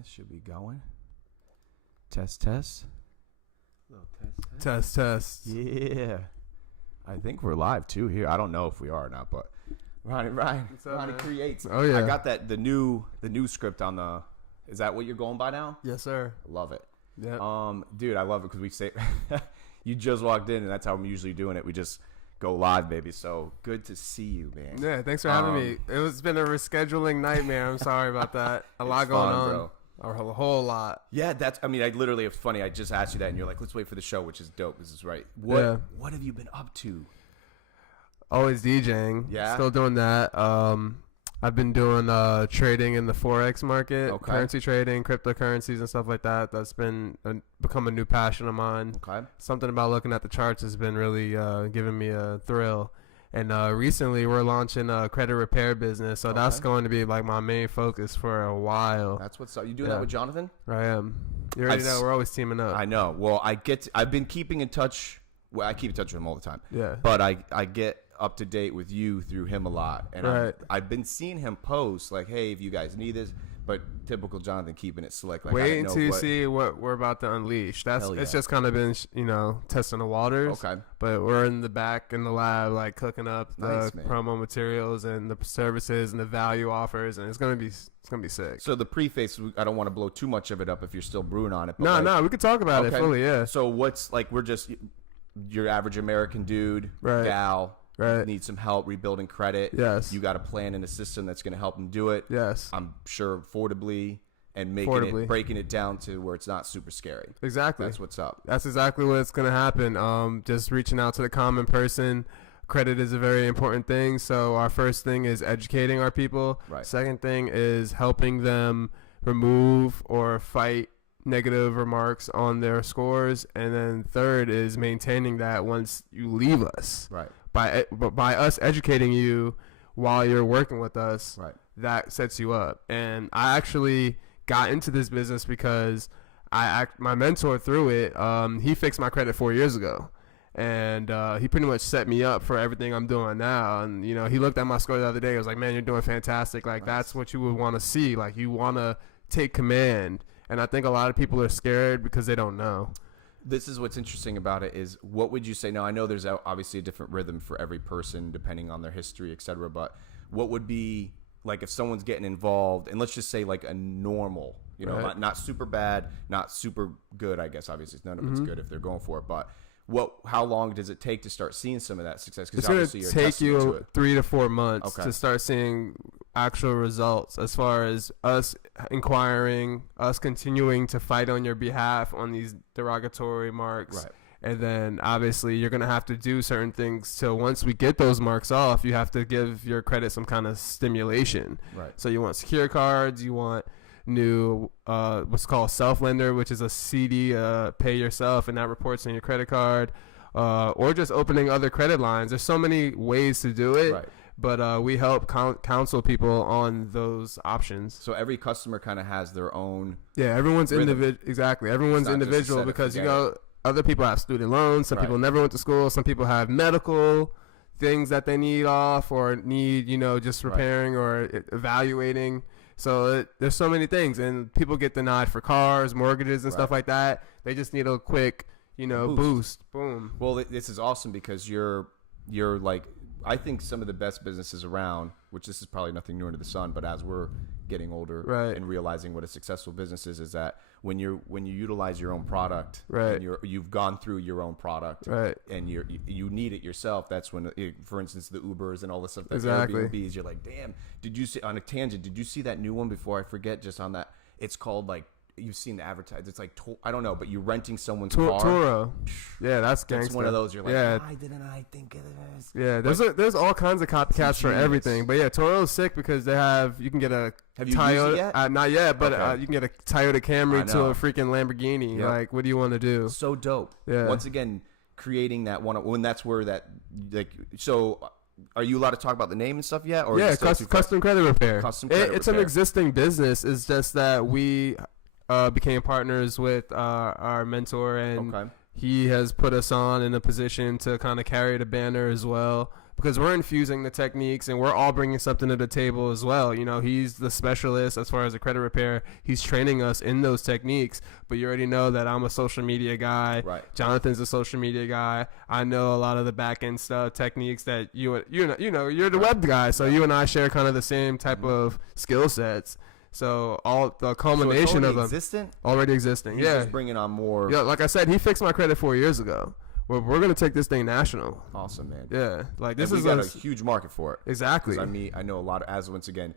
This should be going. Test. Little Test. Yeah. I think we're live too here. I don't know if we are or not, but Ronnie creates. Oh yeah. I got that the new script on the. Is that what you're going by now? Yes, sir. I love it. Yeah. Dude, I love it because we say you just walked in, and that's how I'm usually doing it. We just go live, baby. So good to see you, man. Yeah, thanks for having me. It's been a rescheduling nightmare. I'm sorry about that. A lot going on. Bro. A whole lot. Yeah, I literally, it's funny. I just asked you that, and you're like, let's wait for the show, which is dope. This is right. What have you been up to? Always DJing. Yeah. Still doing that. I've been doing trading in the Forex market, currency trading, cryptocurrencies and stuff like that. That's been become a new passion of mine. Okay. Something about looking at the charts has been really giving me a thrill. And recently we're launching a credit repair business, so that's going to be like my main focus for a while. That's what's up. You doing that with Jonathan? I am. You already know we're always teaming up. I know. Well, I've been keeping in touch. Well, I keep in touch with him all the time. Yeah. But I get up to date with you through him a lot, and I've been seeing him post like, "Hey, if you guys need this," but typical Jonathan keeping it slick. Like, wait until you see what we're about to unleash. It's just kind of been testing the waters. Okay, but we're in the back in the lab like cooking up the promo materials and the services and the value offers, and it's gonna be sick. So the preface, I don't want to blow too much of it up if you're still brewing on it. But no, we could talk about it fully. Yeah. So what's like we're just your average American dude, gal. Right. Need some help rebuilding credit. Yes. You got a plan and a system that's going to help them do it. Yes. I'm sure affordably and breaking it down to where it's not super scary. Exactly. That's what's up. That's exactly what's going to happen. Just reaching out to the common person. Credit is a very important thing. So our first thing is educating our people. Right. Second thing is helping them remove or fight negative remarks on their scores. And then third is maintaining that once you leave us. Right. By us educating you while you're working with us, that sets you up. And I actually got into this business because my mentor through it, he fixed my credit 4 years ago. And he pretty much set me up for everything I'm doing now. And, he looked at my score the other day. He was like, man, you're doing fantastic. Like, that's what you would want to see. Like, you want to take command. And I think a lot of people are scared because they don't know. This is what's interesting about it is what would you say? Now, I know there's obviously a different rhythm for every person depending on their history, et cetera, but what would be like if someone's getting involved and let's just say like a normal, not super bad, not super good, I guess, obviously none of it's good if they're going for it, but how long does it take to start seeing some of that success? Because obviously it's going to take you 3 to 4 months to start seeing actual results as far as us inquiring, us continuing to fight on your behalf on these derogatory marks. Right. And then obviously you're going to have to do certain things. So once we get those marks off, you have to give your credit some kind of stimulation. Right. So you want secure cards, you want new what's called self-lender, which is a CD, pay yourself, and that reports on your credit card, or just opening other credit lines. There's so many ways to do it. Right. But we help counsel people on those options. So every customer kind of has their own. Yeah, everyone's individual. Exactly, everyone's individual because other people have student loans. Some people never went to school. Some people have medical things that they need off or need, just repairing or evaluating. So there's so many things, and people get denied for cars, mortgages, and stuff like that. They just need a quick, boost. Boom. Well, this is awesome because you're like. I think some of the best businesses around, which this is probably nothing new under the sun, but as we're getting older and realizing what a successful business is that when you utilize your own product, and you've gone through your own product, and you need it yourself. That's when, for instance, the Ubers and all this stuff, that Airbnbs, you're like, damn. Did you see on a tangent? Did you see that new one before I forget? Just on that, it's called like. You've seen the advertise. It's like I don't know, but you're renting someone's car. Turo. Yeah, that's gangster. That's one of those. You're like, why didn't I think of this? Yeah, there's all kinds of copycats for everything. But yeah, Turo's sick because you can get a Toyota. Yet? Not yet, but you can get a Toyota Camry to a freaking Lamborghini. Yep. Like, what do you want to do? So dope. Yeah. Once again, creating that one. When that's where that like so. Are you allowed to talk about the name and stuff yet? Or custom credit repair. It's an existing business. It's just that we became partners with our mentor, and he has put us on in a position to kind of carry the banner as well. because we're infusing the techniques and we're all bringing something to the table as well. You know, he's the specialist as far as the credit repair. He's training us in those techniques, but you already know that I'm a social media guy. Right. Jonathan's a social media guy. I know a lot of the back end stuff, techniques that you're the web guy. So you and I share kind of the same type of skill sets. So all the culmination of them already existing. He's just bringing on more. Yeah, like I said, he fixed my credit 4 years ago. We're gonna take this thing national. Awesome, man. Yeah, like this is got a huge market for it. Exactly. I know a lot of, as once again,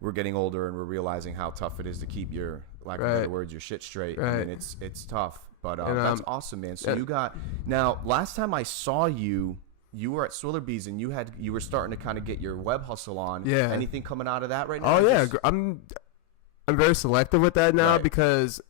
we're getting older and we're realizing how tough it is to keep your, lack of better words, your shit straight. Right. I mean, it's tough, but that's awesome, man. So you got, now last time I saw you, you were at Swillerbees and you were starting to kind of get your web hustle on. Yeah. Anything coming out of that right now? Oh yeah, I'm very selective with that now because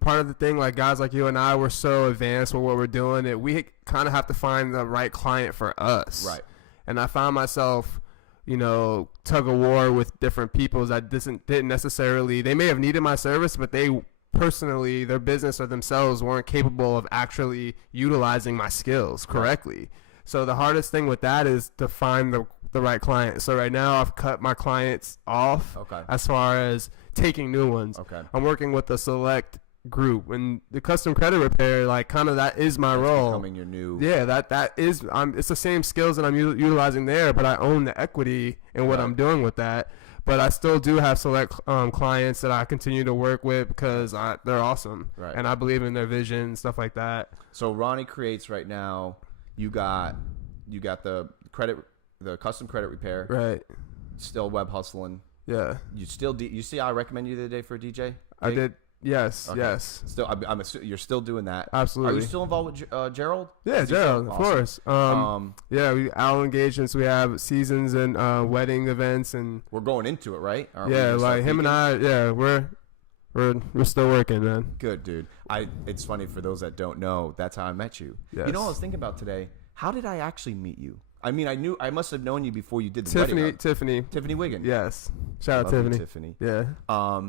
part of the thing, like guys like you and I, we're so advanced with what we're doing that we kind of have to find the right client for us. Right. And I found myself, tug of war with different people that didn't necessarily, they may have needed my service, but they personally, their business or themselves weren't capable of actually utilizing my skills correctly. Right. So the hardest thing with that is to find the right client. So right now I've cut my clients off as far as taking new ones. Okay. I'm working with a select group, and the custom credit repair, like kind of that is my role. Becoming your new. Yeah, that is. It's the same skills that I'm utilizing there, but I own the equity in what I'm doing with that. But I still do have select clients that I continue to work with because they're awesome, and I believe in their vision and stuff like that. So Ronnie creates right now. You got the custom credit repair. Right. Still web hustling. Yeah. You still you see how I recommend you the other day for a DJ? I did. Yes. Okay. Yes. Still, you're still doing that. Absolutely. Are you still involved with Gerald? Yeah, Gerald, of course. Yeah, our engagements. We have seasons and wedding events, and we're going into it, right? Yeah, like him and I. Yeah, we're still working, man. Good, dude. It's funny for those that don't know. That's how I met you. Yes. You know what I was thinking about today? How did I actually meet you? I mean, I must have known you before you did the wedding. Tiffany Wiggin. Yes. Shout out Tiffany. Tiffany. Yeah.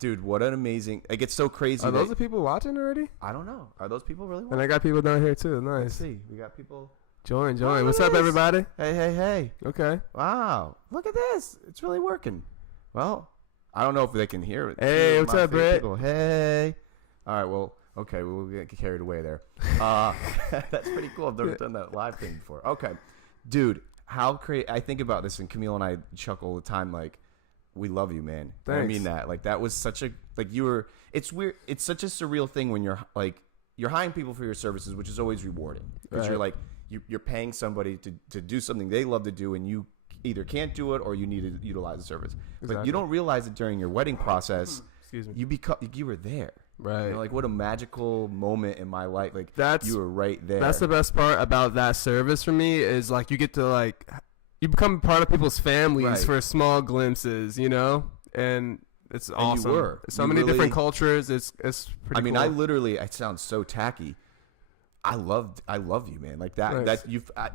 Dude, what an amazing! It gets so crazy. Are those the people watching already? I don't know. Are those people really watching? And I got people down here too. Nice. Let's see. We got people. Join. What's up, everybody? Hey. Okay. Wow. Look at this. It's really working. Well, I don't know if they can hear it. Hey, what's up, Brett? Hey. All right. Well, okay. We'll get carried away there. That's pretty cool. I've never done that live thing before. Okay, dude. How great! I think about this, and Camille and I chuckle all the time. Like, we love you, man. I mean that. Like, that was such a, like, you were, it's weird. It's such a surreal thing when you're hiring people for your services, which is always rewarding. Because you're like, you're paying somebody to do something they love to do, and you either can't do it or you need to utilize the service. Exactly. But you don't realize it during your wedding process. Excuse me. You were there. Right. You know, like, what a magical moment in my life. Like, you were right there. That's the best part about that service for me is, like, you get to, like, you become part of people's families for small glimpses, and it's awesome. You were. So many different cultures. It's pretty. I mean, cool. It sounds so tacky. I love you, man. Like that. Nice.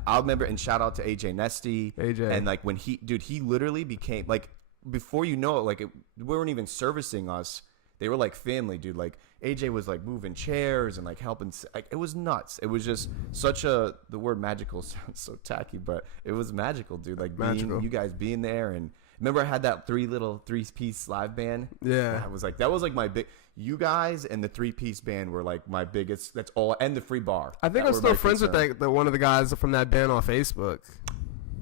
I'll remember. And shout out to AJ Nesty. And like when he literally became like, before you know it, like we weren't even servicing us. They were like family, dude. Like AJ was like moving chairs and like helping. Like, it was nuts. It was just such the word magical sounds so tacky, but it was magical, dude. Like you guys being there. And remember I had that three-piece live band? Yeah. That was like my big, you guys and the three-piece band were like my biggest, that's all. And the free bar. I think I'm still friends with one of the guys from that band on Facebook.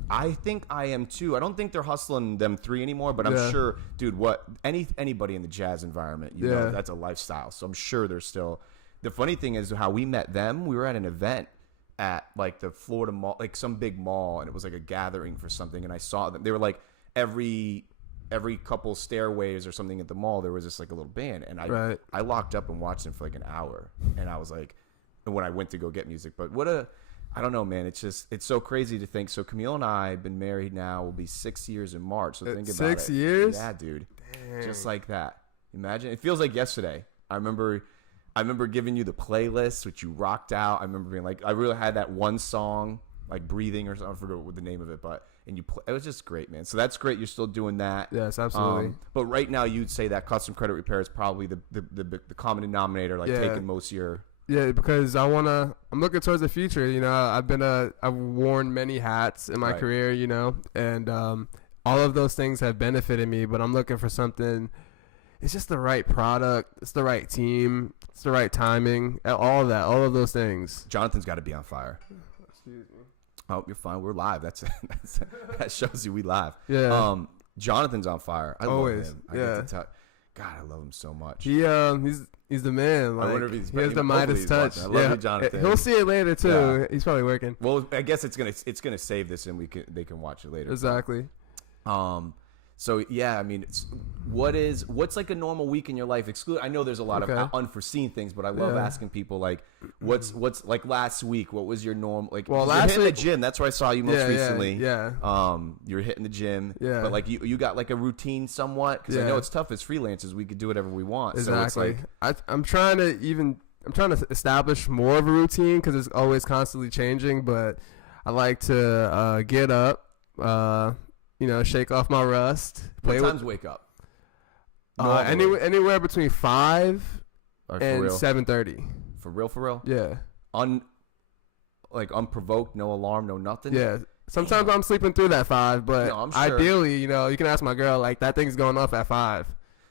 I think I am too. I don't think they're hustling them three anymore, but I'm sure, dude, anybody in the jazz environment, you know, that's a lifestyle. So I'm sure they're still. The funny thing is how we met them. We were at an event at like the Florida Mall, like some big mall, and it was like a gathering for something. And I saw them. They were like every couple stairways or something at the mall, there was just like a little band, and I locked up and watched them for like an hour, and I was like, and when I went to go get music, but I don't know, man. It's so crazy to think. So Camille and I have been married now. We'll be 6 years in March. So think about it. 6 years? Yeah, dude. Dang. Just like that. Imagine. It feels like yesterday. I remember giving you the playlist, which you rocked out. I remember being like, I really had that one song, like Breathing or something. I forget what the name of it, but it was just great, man. So that's great. You're still doing that. Yes, absolutely. But right now, you'd say that custom credit repair is probably the common denominator, like taking most of your. Yeah, because I'm looking towards the future. You know, I've worn many hats in my career. You know, and all of those things have benefited me. But I'm looking for something. It's just the right product. It's the right team. It's the right timing. All of that. All of those things. Jonathan's got to be on fire. Excuse me. Oh, you're fine. We're live. That shows you we live. Yeah. Jonathan's on fire. I love him. Yeah. God, I love him so much. He's the man. Like, I wonder if he has the Midas touch. I love you, Jonathan. He'll see it later too. Yeah. He's probably working. Well, I guess it's gonna save this and they can watch it later. Exactly. So yeah, I mean, what's like a normal week in your life? I know there's a lot of unforeseen things, but I love asking people like, what's like last week? What was your normal like? Well, last week, the gym. That's where I saw you most recently. Yeah. You're hitting the gym. Yeah. But like you got like a routine somewhat because I know it's tough as freelancers. We could do whatever we want. Exactly. So it's like I'm trying to establish more of a routine because it's always constantly changing. But I like to get up. Shake off my rust. What times wake up? Anywhere between 5 and 7:30. For real? Yeah. Unprovoked, no alarm, no nothing. Yeah. Sometimes I'm sleeping through that 5, but I'm sure. Ideally, you can ask my girl, like, that thing's going off at 5.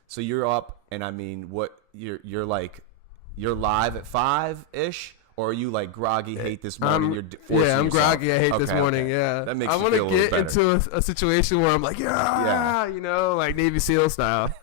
So you're up, and I mean, what you're live at 5-ish. Or are you like groggy, hate this morning? You're forcing yourself? I'm groggy, I hate this morning. Yeah, that makes I want to get into a situation where I'm like, like Navy SEAL style.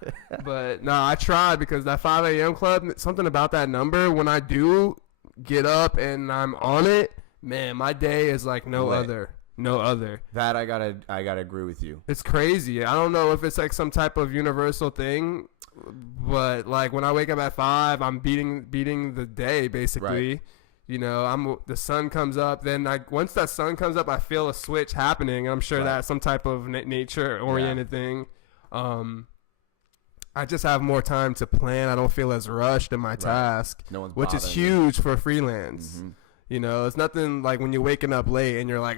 But no, I tried because that 5 a.m. club, something about that number. When I do get up and I'm on it, man, my day is like no other. That I gotta agree with you. It's crazy. I don't know if it's like some type of universal thing, but like when I wake up at 5, I'm beating the day basically. Right. The sun comes up. Then once that sun comes up, I feel a switch happening. I'm sure that's some type of nature-oriented thing. I just have more time to plan. I don't feel as rushed in my task, which is huge for freelance. Mm-hmm. It's nothing like when you're waking up late and you're like,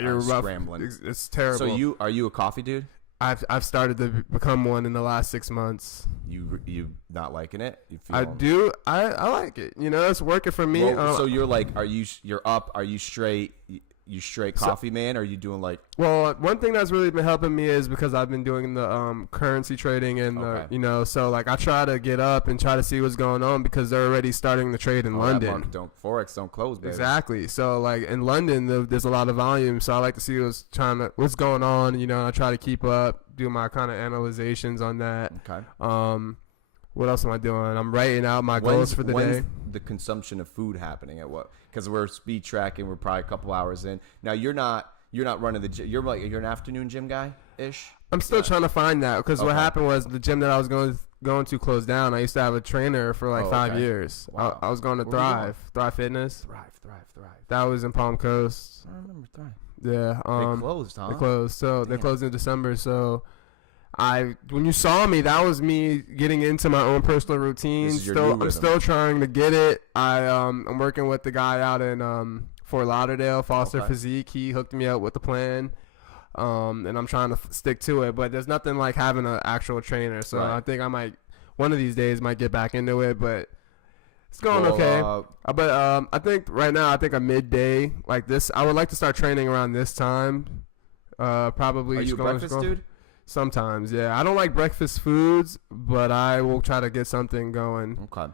you're rough. Scrambling. It's terrible. So are you a coffee dude? I've started to become one in the last 6 months. You not liking it? I do. I like it. It's working for me. Well, so you're like, you're up? Are you straight? You straight coffee man? Or are you doing like? Well, one thing that's really been helping me is because I've been doing the currency trading and so like I try to get up and try to see what's going on because they're already starting the trade in London. Forex don't close, baby. Exactly. So like in London, there's a lot of volume. So I like to see what's going on. I try to keep up, do my kind of analyzations on that. Okay. What else am I doing? I'm writing out my goals for the day. When's the consumption of food happening at what? Because we're speed tracking. We're probably a couple hours in. Now you're not running the gym. You're an afternoon gym guy ish. I'm still trying to find that because what happened was the gym that I was going to close down. I used to have a trainer for like 5 years. Wow. I was going to Thrive Fitness. Thrive. That was in Palm Coast. I remember Thrive. Yeah. They closed, huh? They closed. So they closed in December. So when you saw me, that was me getting into my own personal routine. I'm still trying to get it. I'm working with the guy out in Fort Lauderdale, Foster Physique. He hooked me up with the plan. And I'm trying to stick to it, but there's nothing like having an actual trainer. So I think I might one of these days might get back into it, but it's going okay. But I think right now a midday like this. I would like to start training around this time. Probably. Are you a breakfast dude? Sometimes, yeah. I don't like breakfast foods, but I will try to get something going. Okay.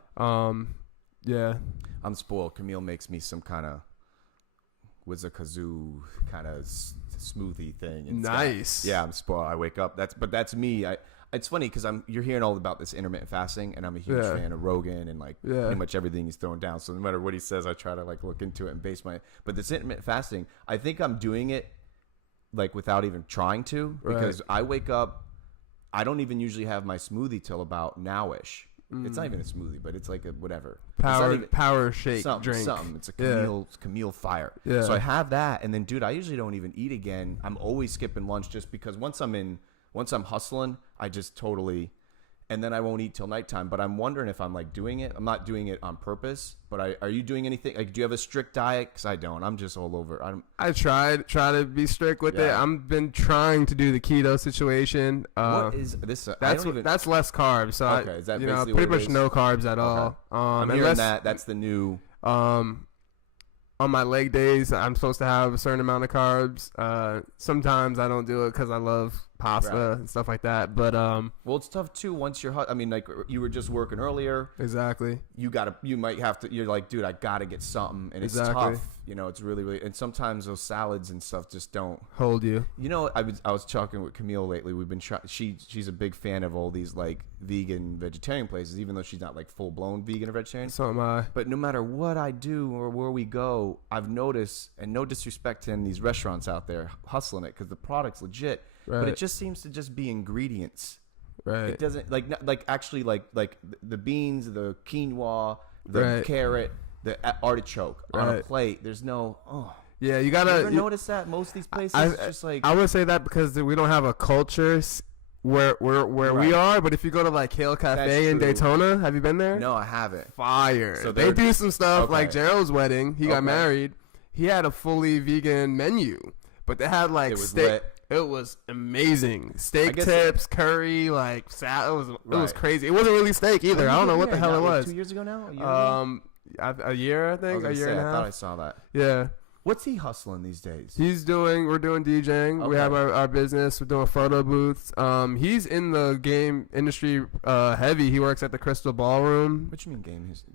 Yeah. I'm spoiled. Camille makes me some kind of whiz-a-kazoo kind of smoothie thing. Nice. Yeah, I'm spoiled. I wake up. That's me. It's funny because you're hearing all about this intermittent fasting, and I'm a huge fan of Rogan and pretty much everything he's throwing down. So no matter what he says, I try to look into it and base but this intermittent fasting, I think I'm doing it without even trying to because I wake up. I don't even usually have my smoothie till about nowish. It's not even a smoothie, but it's like a whatever power shake drink. Something. It's a Camille Fire. Yeah. So I have that, and then dude, I usually don't even eat again. I'm always skipping lunch just because once I'm hustling, I just totally and then I won't eat till nighttime. But I'm wondering if I'm like doing it. I'm not doing it on purpose. But are you doing anything? Like, do you have a strict diet? Because I don't. I'm just all over. I try to be strict with it. I've been trying to do the keto situation. What is this? That's less carbs. So okay, is that basically pretty much no carbs at all. I'm hearing that. That's the new. On my leg days, I'm supposed to have a certain amount of carbs. Sometimes I don't do it because I love pasta and stuff like that. But well, it's tough too. Once you're, I mean, like you were just working earlier. Exactly. You might have to. You're like, dude, I gotta get something, and it's tough. You know, it's really, and sometimes those salads and stuff just don't hold you. You know, I was talking with Camille lately. We've been she's a big fan of all these like vegan, vegetarian places, even though she's not like full blown vegan or vegetarian. So am I. But no matter what I do or where we go, I've noticed, and no disrespect to these restaurants out there hustling it because the product's legit, but it just seems to just be ingredients. Right. It doesn't like actually like the beans, the quinoa, the carrot, the artichoke on a plate. There's no yeah, you gotta. You ever notice that most of these places it's just like I would say that because we don't have a culture where we are, but if you go to like Kale Cafe in Daytona, have you been there? No, I haven't. Fire. So they do some stuff like Gerald's wedding. He got married. He had a fully vegan menu, but they had like steak. It was amazing. Steak tips, curry, like salad. It was crazy. It wasn't really steak either. I don't know what the hell it was. 2 years ago now? A year, I think. A year and a half. I thought I saw that. Yeah. What's he hustling these days? We're doing DJing. Okay. We have our business. We're doing photo booths. He's in the game industry heavy. He works at the Crystal Ballroom. What you mean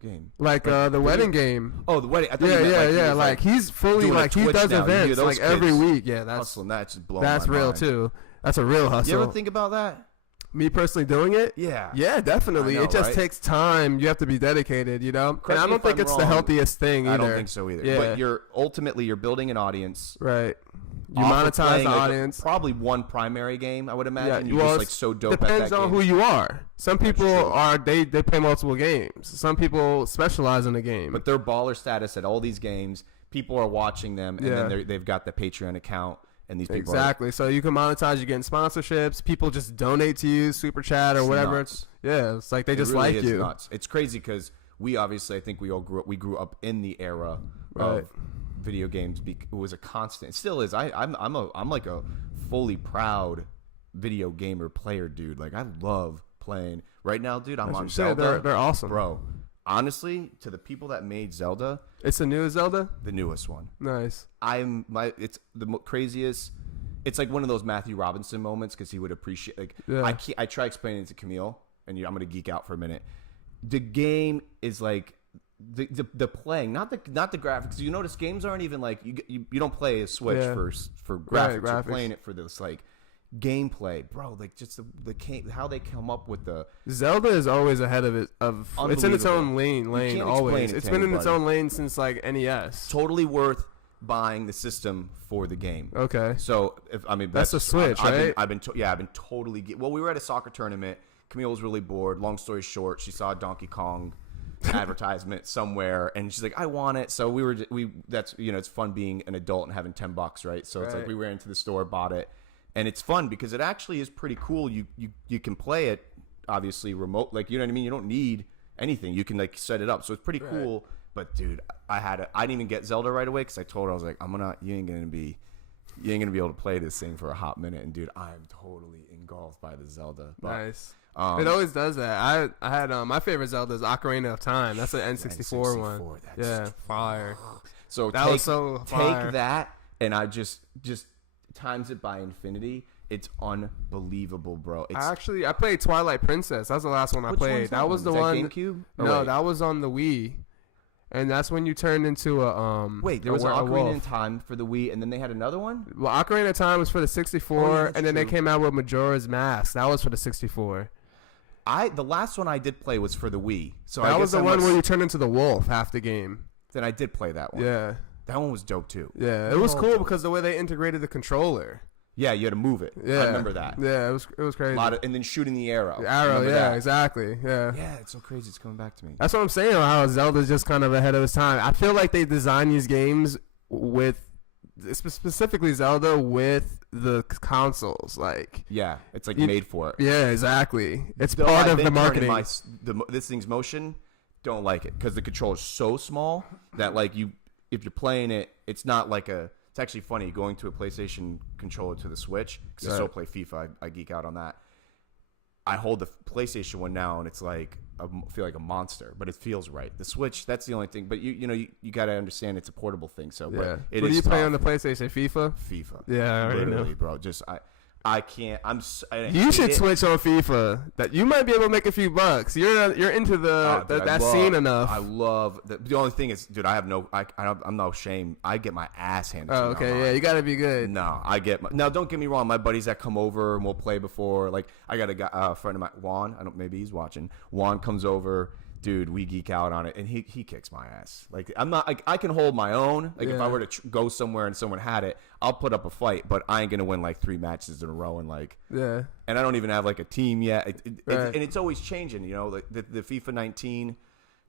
game? Like the wedding game. Oh, the wedding. I Yeah. Like he's fully like he does events like every week. Yeah, that's hustling. That's just blowing. That's my real mind. too. That's a real hustle. You ever think about that? Me personally doing it? Yeah. Yeah, definitely. It just takes time. You have to be dedicated, you know? And I don't think it's the healthiest thing either. I don't think so either. Yeah. But you're building an audience. Right. You monetize the audience. Probably one primary game, I would imagine. Yeah. You're just like so dope at that game. Depends on who you are. Some people they play multiple games. Some people specialize in a game. But they're baller status at all these games. People are watching them, and then they've got the Patreon account. And these people so you can monetize. You're getting sponsorships. People just donate to you, super chat or whatever. Nuts. It's like they just really like you. Nuts. It's crazy because we obviously, I think we all grew up in the era of video games. It was a constant. It still is. I'm like a fully proud video gamer player, dude. Like I love playing. Right now, dude, I'm on Zelda. They're awesome, bro. Honestly, to the people that made Zelda, it's the newest Zelda, the newest one. Nice. It's the craziest. It's like one of those Matthew Robinson moments because he would appreciate. Like I try explaining it to Camille, and I'm gonna geek out for a minute. The game is like the playing, not the graphics. You notice games aren't even like you don't play a Switch for graphics. You're playing it for this like gameplay, bro. Like just how they come up with the Zelda is always ahead of it. It's in its own lane. Always. It's been in its own lane since like NES. Totally worth buying the system for the game. Okay. So that's the Switch, right? I've been totally. Well, we were at a soccer tournament. Camille was really bored. Long story short, she saw a Donkey Kong advertisement somewhere, and she's like, "I want it." So that's it's fun being an adult and having $10, right? So it's like we ran into the store, bought it. And it's fun because it actually is pretty cool. You can play it obviously remote, like you know what I mean. You don't need anything. You can like set it up, so it's pretty cool. But dude, I didn't even get Zelda right away because I told her I was like, you ain't gonna be able to play this thing for a hot minute. And dude, I'm totally engulfed by the Zelda. But, nice. It always does that. I had my favorite Zelda is Ocarina of Time. That's an N64 one. Yeah, fire. So was so fire. Take that, and I just times it by infinity. It's unbelievable, bro. I played Twilight Princess. That was the last one I played. That was the one. GameCube? No, that was on the Wii, and that's when you turned into a Wait, there was an Ocarina of Time for the Wii, and then they had another one. Well, Ocarina of Time was for the 64, and then they came out with Majora's Mask. That was for the 64. The last one I did play was for the Wii. So that was the one where you turned into the wolf half the game. Then I did play that one. Yeah. That one was dope too. Yeah, it was cool because the way they integrated the controller. Yeah, you had to move it. Yeah, I remember that. Yeah, it was crazy. And then shooting the arrow. The arrow, exactly. Yeah. Yeah, it's so crazy. It's coming back to me. That's what I'm saying. How Zelda's just kind of ahead of its time. I feel like they design these games with specifically Zelda with the consoles. Like, yeah, it's like made for it. Yeah, exactly. It's part of the marketing. This thing's motion, don't like it because the controller's so small that like if you're playing it, it's not like a. It's actually funny going to a PlayStation controller to the Switch because I still play FIFA. I geek out on that. I hold the PlayStation one now, and it's like I feel like a monster, but it feels right. The Switch, that's the only thing. But you got to understand it's a portable thing. So yeah. But what do you play on the PlayStation? FIFA. Yeah, I already know, bro. Just I can't. You should switch on FIFA. That you might be able to make a few bucks. You're into that scene enough. I love the only thing is, dude. I'm no shame. I get my ass handed. Oh, okay, yeah, you gotta be good. No, now. Don't get me wrong. My buddies that come over and we'll play before. Like I got a friend of mine, Juan. Maybe he's watching. Juan comes over. Dude, we geek out on it, and he kicks my ass. Like I'm not, like I can hold my own. Like if I were to go somewhere and someone had it, I'll put up a fight, but I ain't gonna win like 3 matches in a row and like And I don't even have like a team yet. And it's always changing. You know, like the FIFA 19.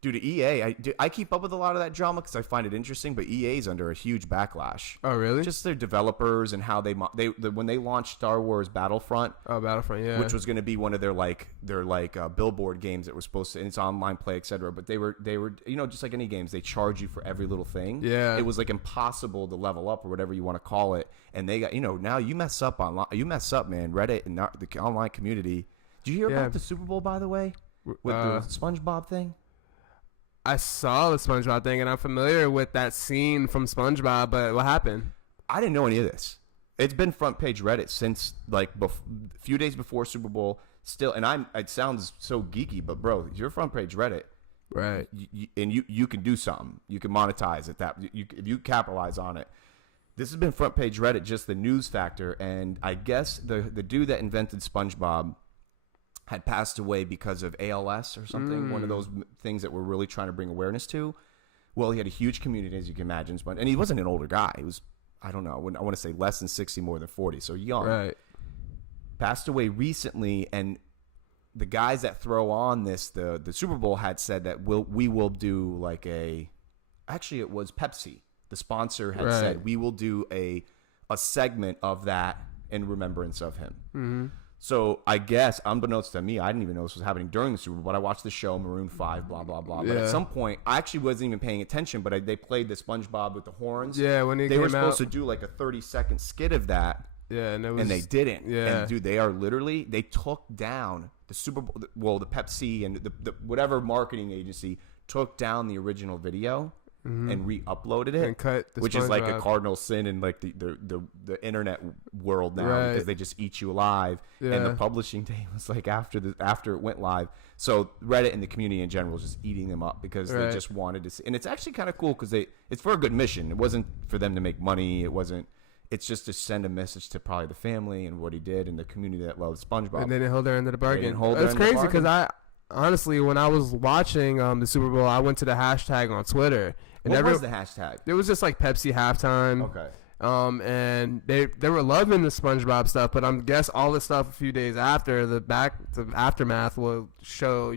Dude, EA, I keep up with a lot of that drama because I find it interesting, but EA's under a huge backlash. Oh, really? Just their developers and how when they launched Star Wars Battlefront. Oh, Battlefront, yeah. Which was going to be one of their billboard games that was supposed to, and it's online play, etc. But they were just like any games, they charge you for every little thing. Yeah. It was like impossible to level up or whatever you want to call it. And they got, now you mess up online, man. Reddit and the online community. Did you hear about the Super Bowl, by the way, with the SpongeBob thing? I saw the SpongeBob thing, and I'm familiar with that scene from SpongeBob, but what happened? I didn't know any of this. It's been front page Reddit since, like, a few days before Super Bowl. Still, and it sounds so geeky, but, bro, you're front page Reddit. Right. You can do something. You can monetize it. If you capitalize on it. This has been front page Reddit, just the news factor, and I guess the dude that invented SpongeBob had passed away because of ALS or something, one of those things that we're really trying to bring awareness to. Well, he had a huge community, as you can imagine, and he wasn't an older guy. He was, I don't know, I want to say less than 60, more than 40, so young. Right. Passed away recently, and the guys that throw on this, the Super Bowl had said that we will do like actually it was Pepsi. The sponsor had said we will do a segment of that in remembrance of him. Mm-hmm. So I guess, unbeknownst to me, I didn't even know this was happening during the Super Bowl, but I watched the show, Maroon 5, blah, blah, blah. But at some point, I actually wasn't even paying attention, but they played the SpongeBob with the horns. Yeah, when they were supposed to do like a 30-second skit of that. Yeah, and they didn't. Yeah. And dude, they took down the Super Bowl, the Pepsi and the whatever marketing agency took down the original video. Mm-hmm. And re-uploaded it, and cut which is like a cardinal sin in like the internet world now because they just eat you alive. Yeah. And the publishing day was like after it went live. So Reddit and the community in general was just eating them up because they just wanted to see. And it's actually kind of cool because it's for a good mission. It wasn't for them to make money. It's just to send a message to probably the family and what he did and the community that loves SpongeBob. And they didn't hold their end of the bargain. It's crazy because honestly, when I was watching the Super Bowl, I went to the hashtag on Twitter. And what was the hashtag? It was just like Pepsi halftime. Okay. And they were loving the SpongeBob stuff, but I'm guess all the stuff a few days after the aftermath will show,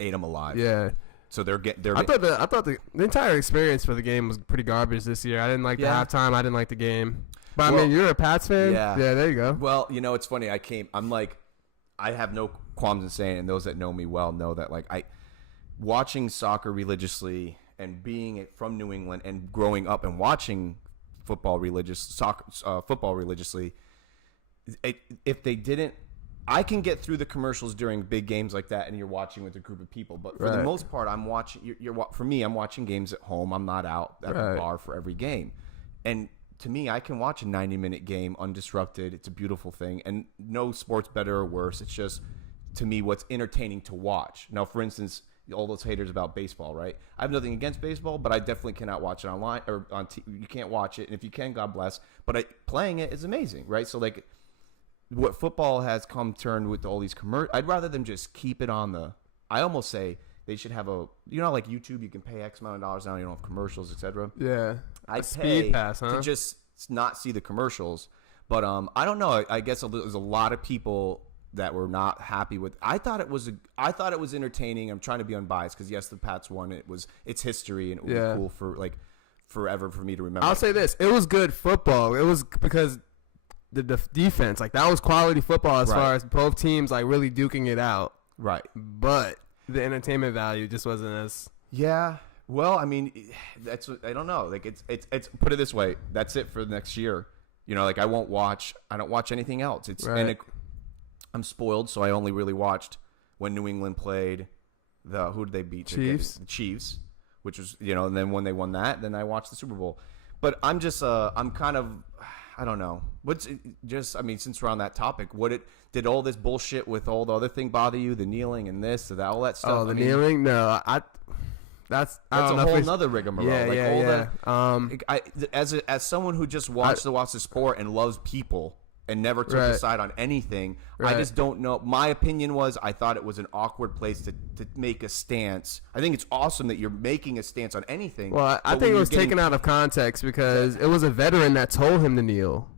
ate them alive. Yeah. So they're I thought the entire experience for the game was pretty garbage this year. I didn't like the halftime. I didn't like the game. But I mean, you're a Pats fan. Yeah. Yeah. There you go. Well, it's funny. I'm like, I have no qualms in saying, and those that know me well know that like watching soccer religiously. And being from New England and growing up and watching football religiously, if they didn't, I can get through the commercials during big games like that, and you're watching with a group of people. But for the most part, I'm watching. For me, I'm watching games at home. I'm not out at the bar for every game. And to me, I can watch a 90-minute game undisrupted. It's a beautiful thing, and no sport's better or worse. It's just to me what's entertaining to watch. Now, for instance. All those haters about baseball, right? I have nothing against baseball, but I definitely cannot watch it online or on TV. You can't watch it, and if you can, God bless. But playing it is amazing, right? So, like, what football has come turned with all these commercials, I'd rather them just keep it on the. I almost say they should have like YouTube, you can pay X amount of dollars now, you don't have commercials, etc. Yeah, I speed pass, huh? To just not see the commercials, but I don't know. I guess there's a lot of people that were not happy with. I thought it was entertaining. I'm trying to be unbiased because yes, the Pats won. It's history and it was cool for like forever for me to remember. I'll say this: it was good football. It was because the defense, like that was quality football as far as both teams like really duking it out. Right. But the entertainment value just wasn't as. Yeah. Well, I mean, that's I don't know. Like it's put it this way. That's it for the next year. You know, like I don't watch anything else. I'm spoiled, so I only really watched when New England played who did they beat? Chiefs. The Chiefs, which was, you know, and then when they won that, then I watched the Super Bowl. But I'm just I'm kind of, I don't know. I mean, since we're on that topic, did all this bullshit with all the other thing bother you? The kneeling and this, all that stuff? Oh, kneeling? No, that's a whole nother rigmarole. As someone who just watched the sport and loves people and never took a side on anything, I just don't know. My opinion was I thought it was an awkward place to make a stance. I think it's awesome that you're making a stance on anything. Well, I think it was taken out of context because it was a veteran that told him to kneel.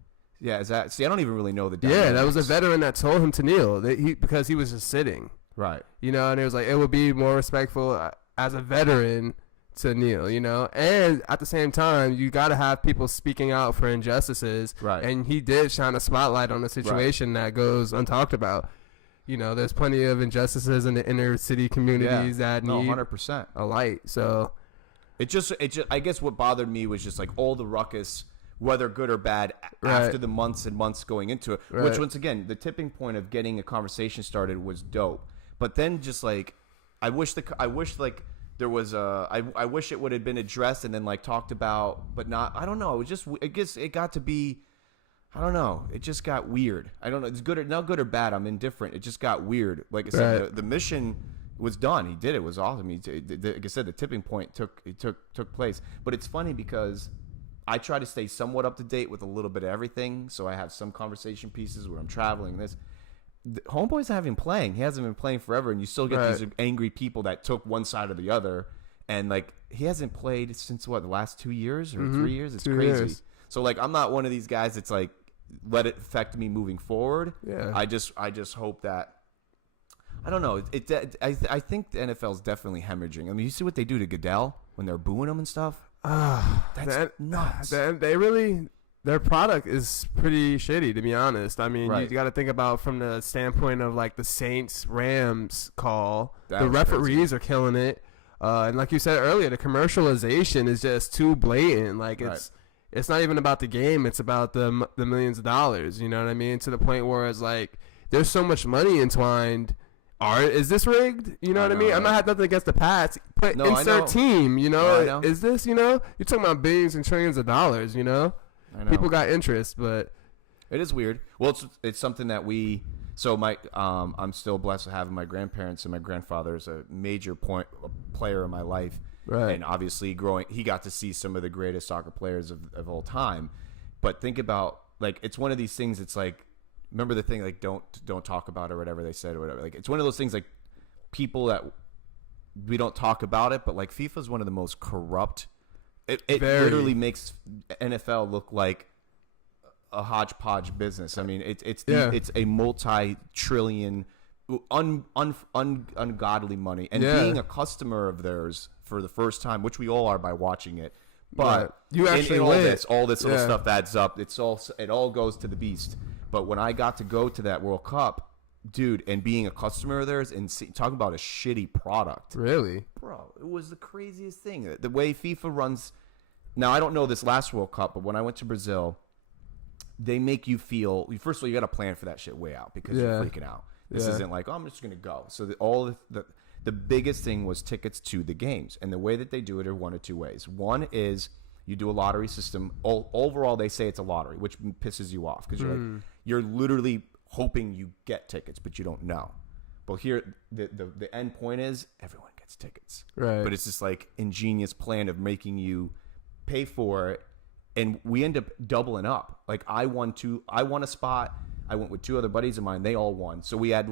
Yeah, see, I don't even really know the dynamics. Yeah, that was a veteran that told him to kneel because he was just sitting. Right. You know, and it was like it would be more respectful as a veteran to kneel, you know, and at the same time, you got to have people speaking out for injustices. Right. And he did shine a spotlight on a situation that goes untalked about. You know, there's plenty of injustices in the inner city communities that need 100% a light. So it just, I guess what bothered me was just like all the ruckus, whether good or bad, after the months and months going into it, which once again, the tipping point of getting a conversation started was dope. But then just like, I wish there was I wish it would have been addressed and then like talked about, but not. I don't know. It was just. I guess it got to be. I don't know. It just got weird. I don't know. It's not good or bad. I'm indifferent. It just got weird. Like I said, the mission was done. He did it. It was awesome. Like I said, the tipping point took place. But it's funny because I try to stay somewhat up to date with a little bit of everything. So I have some conversation pieces where I'm traveling. Homeboy's not even playing. He hasn't been playing forever, and you still get these angry people that took one side or the other. And like he hasn't played since the last 2 years or 3 years. It's 2 crazy. years. So like I'm not one of these guys that's like let it affect me moving forward. Yeah. I just hope that I don't know. I think the NFL is definitely hemorrhaging. I mean, you see what they do to Goodell when they're booing him and stuff. That's nuts. They really. Their product is pretty shitty, to be honest. I mean, you got to think about from the standpoint of like the Saints-Rams call. The referees are killing it, and like you said earlier, the commercialization is just too blatant. Like it's not even about the game; it's about the millions of dollars. You know what I mean? To the point where it's like there's so much money entwined. Is this rigged? You know what I mean? I'm not having nothing against the Pats, but insert team. You know, is this? You know, you're talking about billions and trillions of dollars. You know. People got interest, but it is weird. Well, it's something that I'm still blessed to have my grandparents, and my grandfather is a major player in my life. Right. And obviously he got to see some of the greatest soccer players of all time. But think about, like, it's one of these things. It's like, remember the thing, like, don't talk about it or whatever they said or whatever. Like, it's one of those things, like, people that we don't talk about it, but like FIFA is one of the most corrupt. It literally makes NFL look like a hodgepodge business. I mean, it's a multi-trillion, ungodly money, and being a customer of theirs for the first time, which we all are by watching it. But you actually all this little stuff adds up. It all goes to the beast. But when I got to go to that World Cup, dude, and being a customer of theirs and talking about a shitty product. Really? Bro, it was the craziest thing. The way FIFA runs. Now, I don't know this last World Cup, but when I went to Brazil, they make you feel, first of all, you got to plan for that shit way out because you're freaking out. This isn't like, I'm just going to go. So the biggest thing was tickets to the games. And the way that they do it are one of two ways. One is you do a lottery system. Overall, they say it's a lottery, which pisses you off because you're literally hoping you get tickets, but you don't know. But here, the end point is everyone gets tickets. Right. But it's this like ingenious plan of making you pay for it, and we end up doubling up. Like I won a spot. I went with two other buddies of mine. They all won. So we had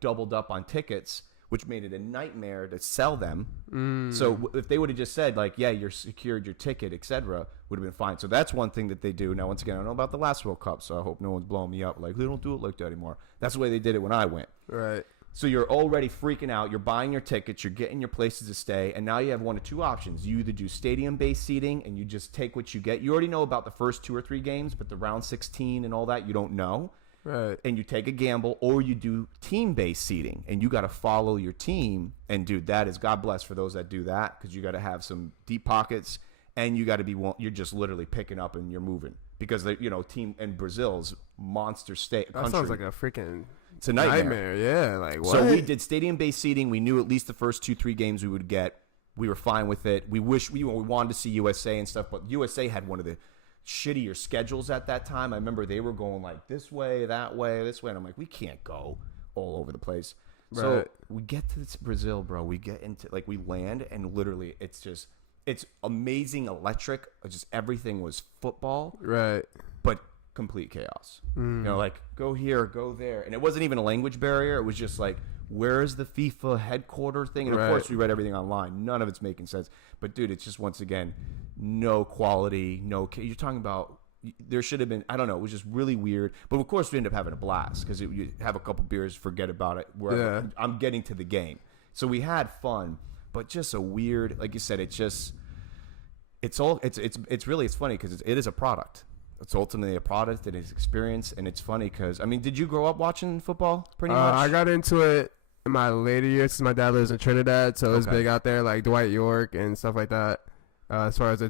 doubled up on tickets, which made it a nightmare to sell them. So if they would have just said like, yeah, you're secured your ticket, etc., would have been fine. So that's one thing that they do. Now, once again, I don't know about the last World Cup, so I hope no one's blowing me up. Like, they don't do it like that anymore. That's the way they did it when I went. Right. So you're already freaking out. You're buying your tickets. You're getting your places to stay. And now you have one of two options. You either do stadium-based seating and you just take what you get. You already know about the first 2 or 3 games, but the round 16 and all that, you don't know. Right. And you take a gamble, or you do team-based seating, and you got to follow your team. And, dude, that is God bless for those that do that, because you got to have some deep pockets, and you got to be – you're just literally picking up and you're moving. Because, team – and Brazil's monster state country. That sounds like a freaking – it's a nightmare. Yeah, like what? So we did stadium-based seating. We knew at least the first 2-3 games we would get. We were fine with it. We wanted to see USA and stuff, but USA had one of the shittier schedules at that time. I remember they were going like this way, that way, this way, and I'm like, we can't go all over the place. Right. So we get to this Brazil, bro. We get into we land, and literally it's amazing, electric. Just everything was football, right? But complete chaos. Go here, go there. And it wasn't even a language barrier. It was just like, where's the FIFA headquarter thing? And of course, we read everything online. None of it's making sense. But, dude, it's just, once again, no quality, you're talking about, there should have been, I don't know, it was just really weird. But, of course, we ended up having a blast because you have a couple beers, forget about it. I'm getting to the game. So we had fun, but just a weird, like you said, it's funny because it is a product. It's ultimately a product and it's experience, and it's funny because, did you grow up watching football pretty much? I got into it in my later years because my dad lives in Trinidad, so it was big out there, like Dwight York and stuff like that. As far as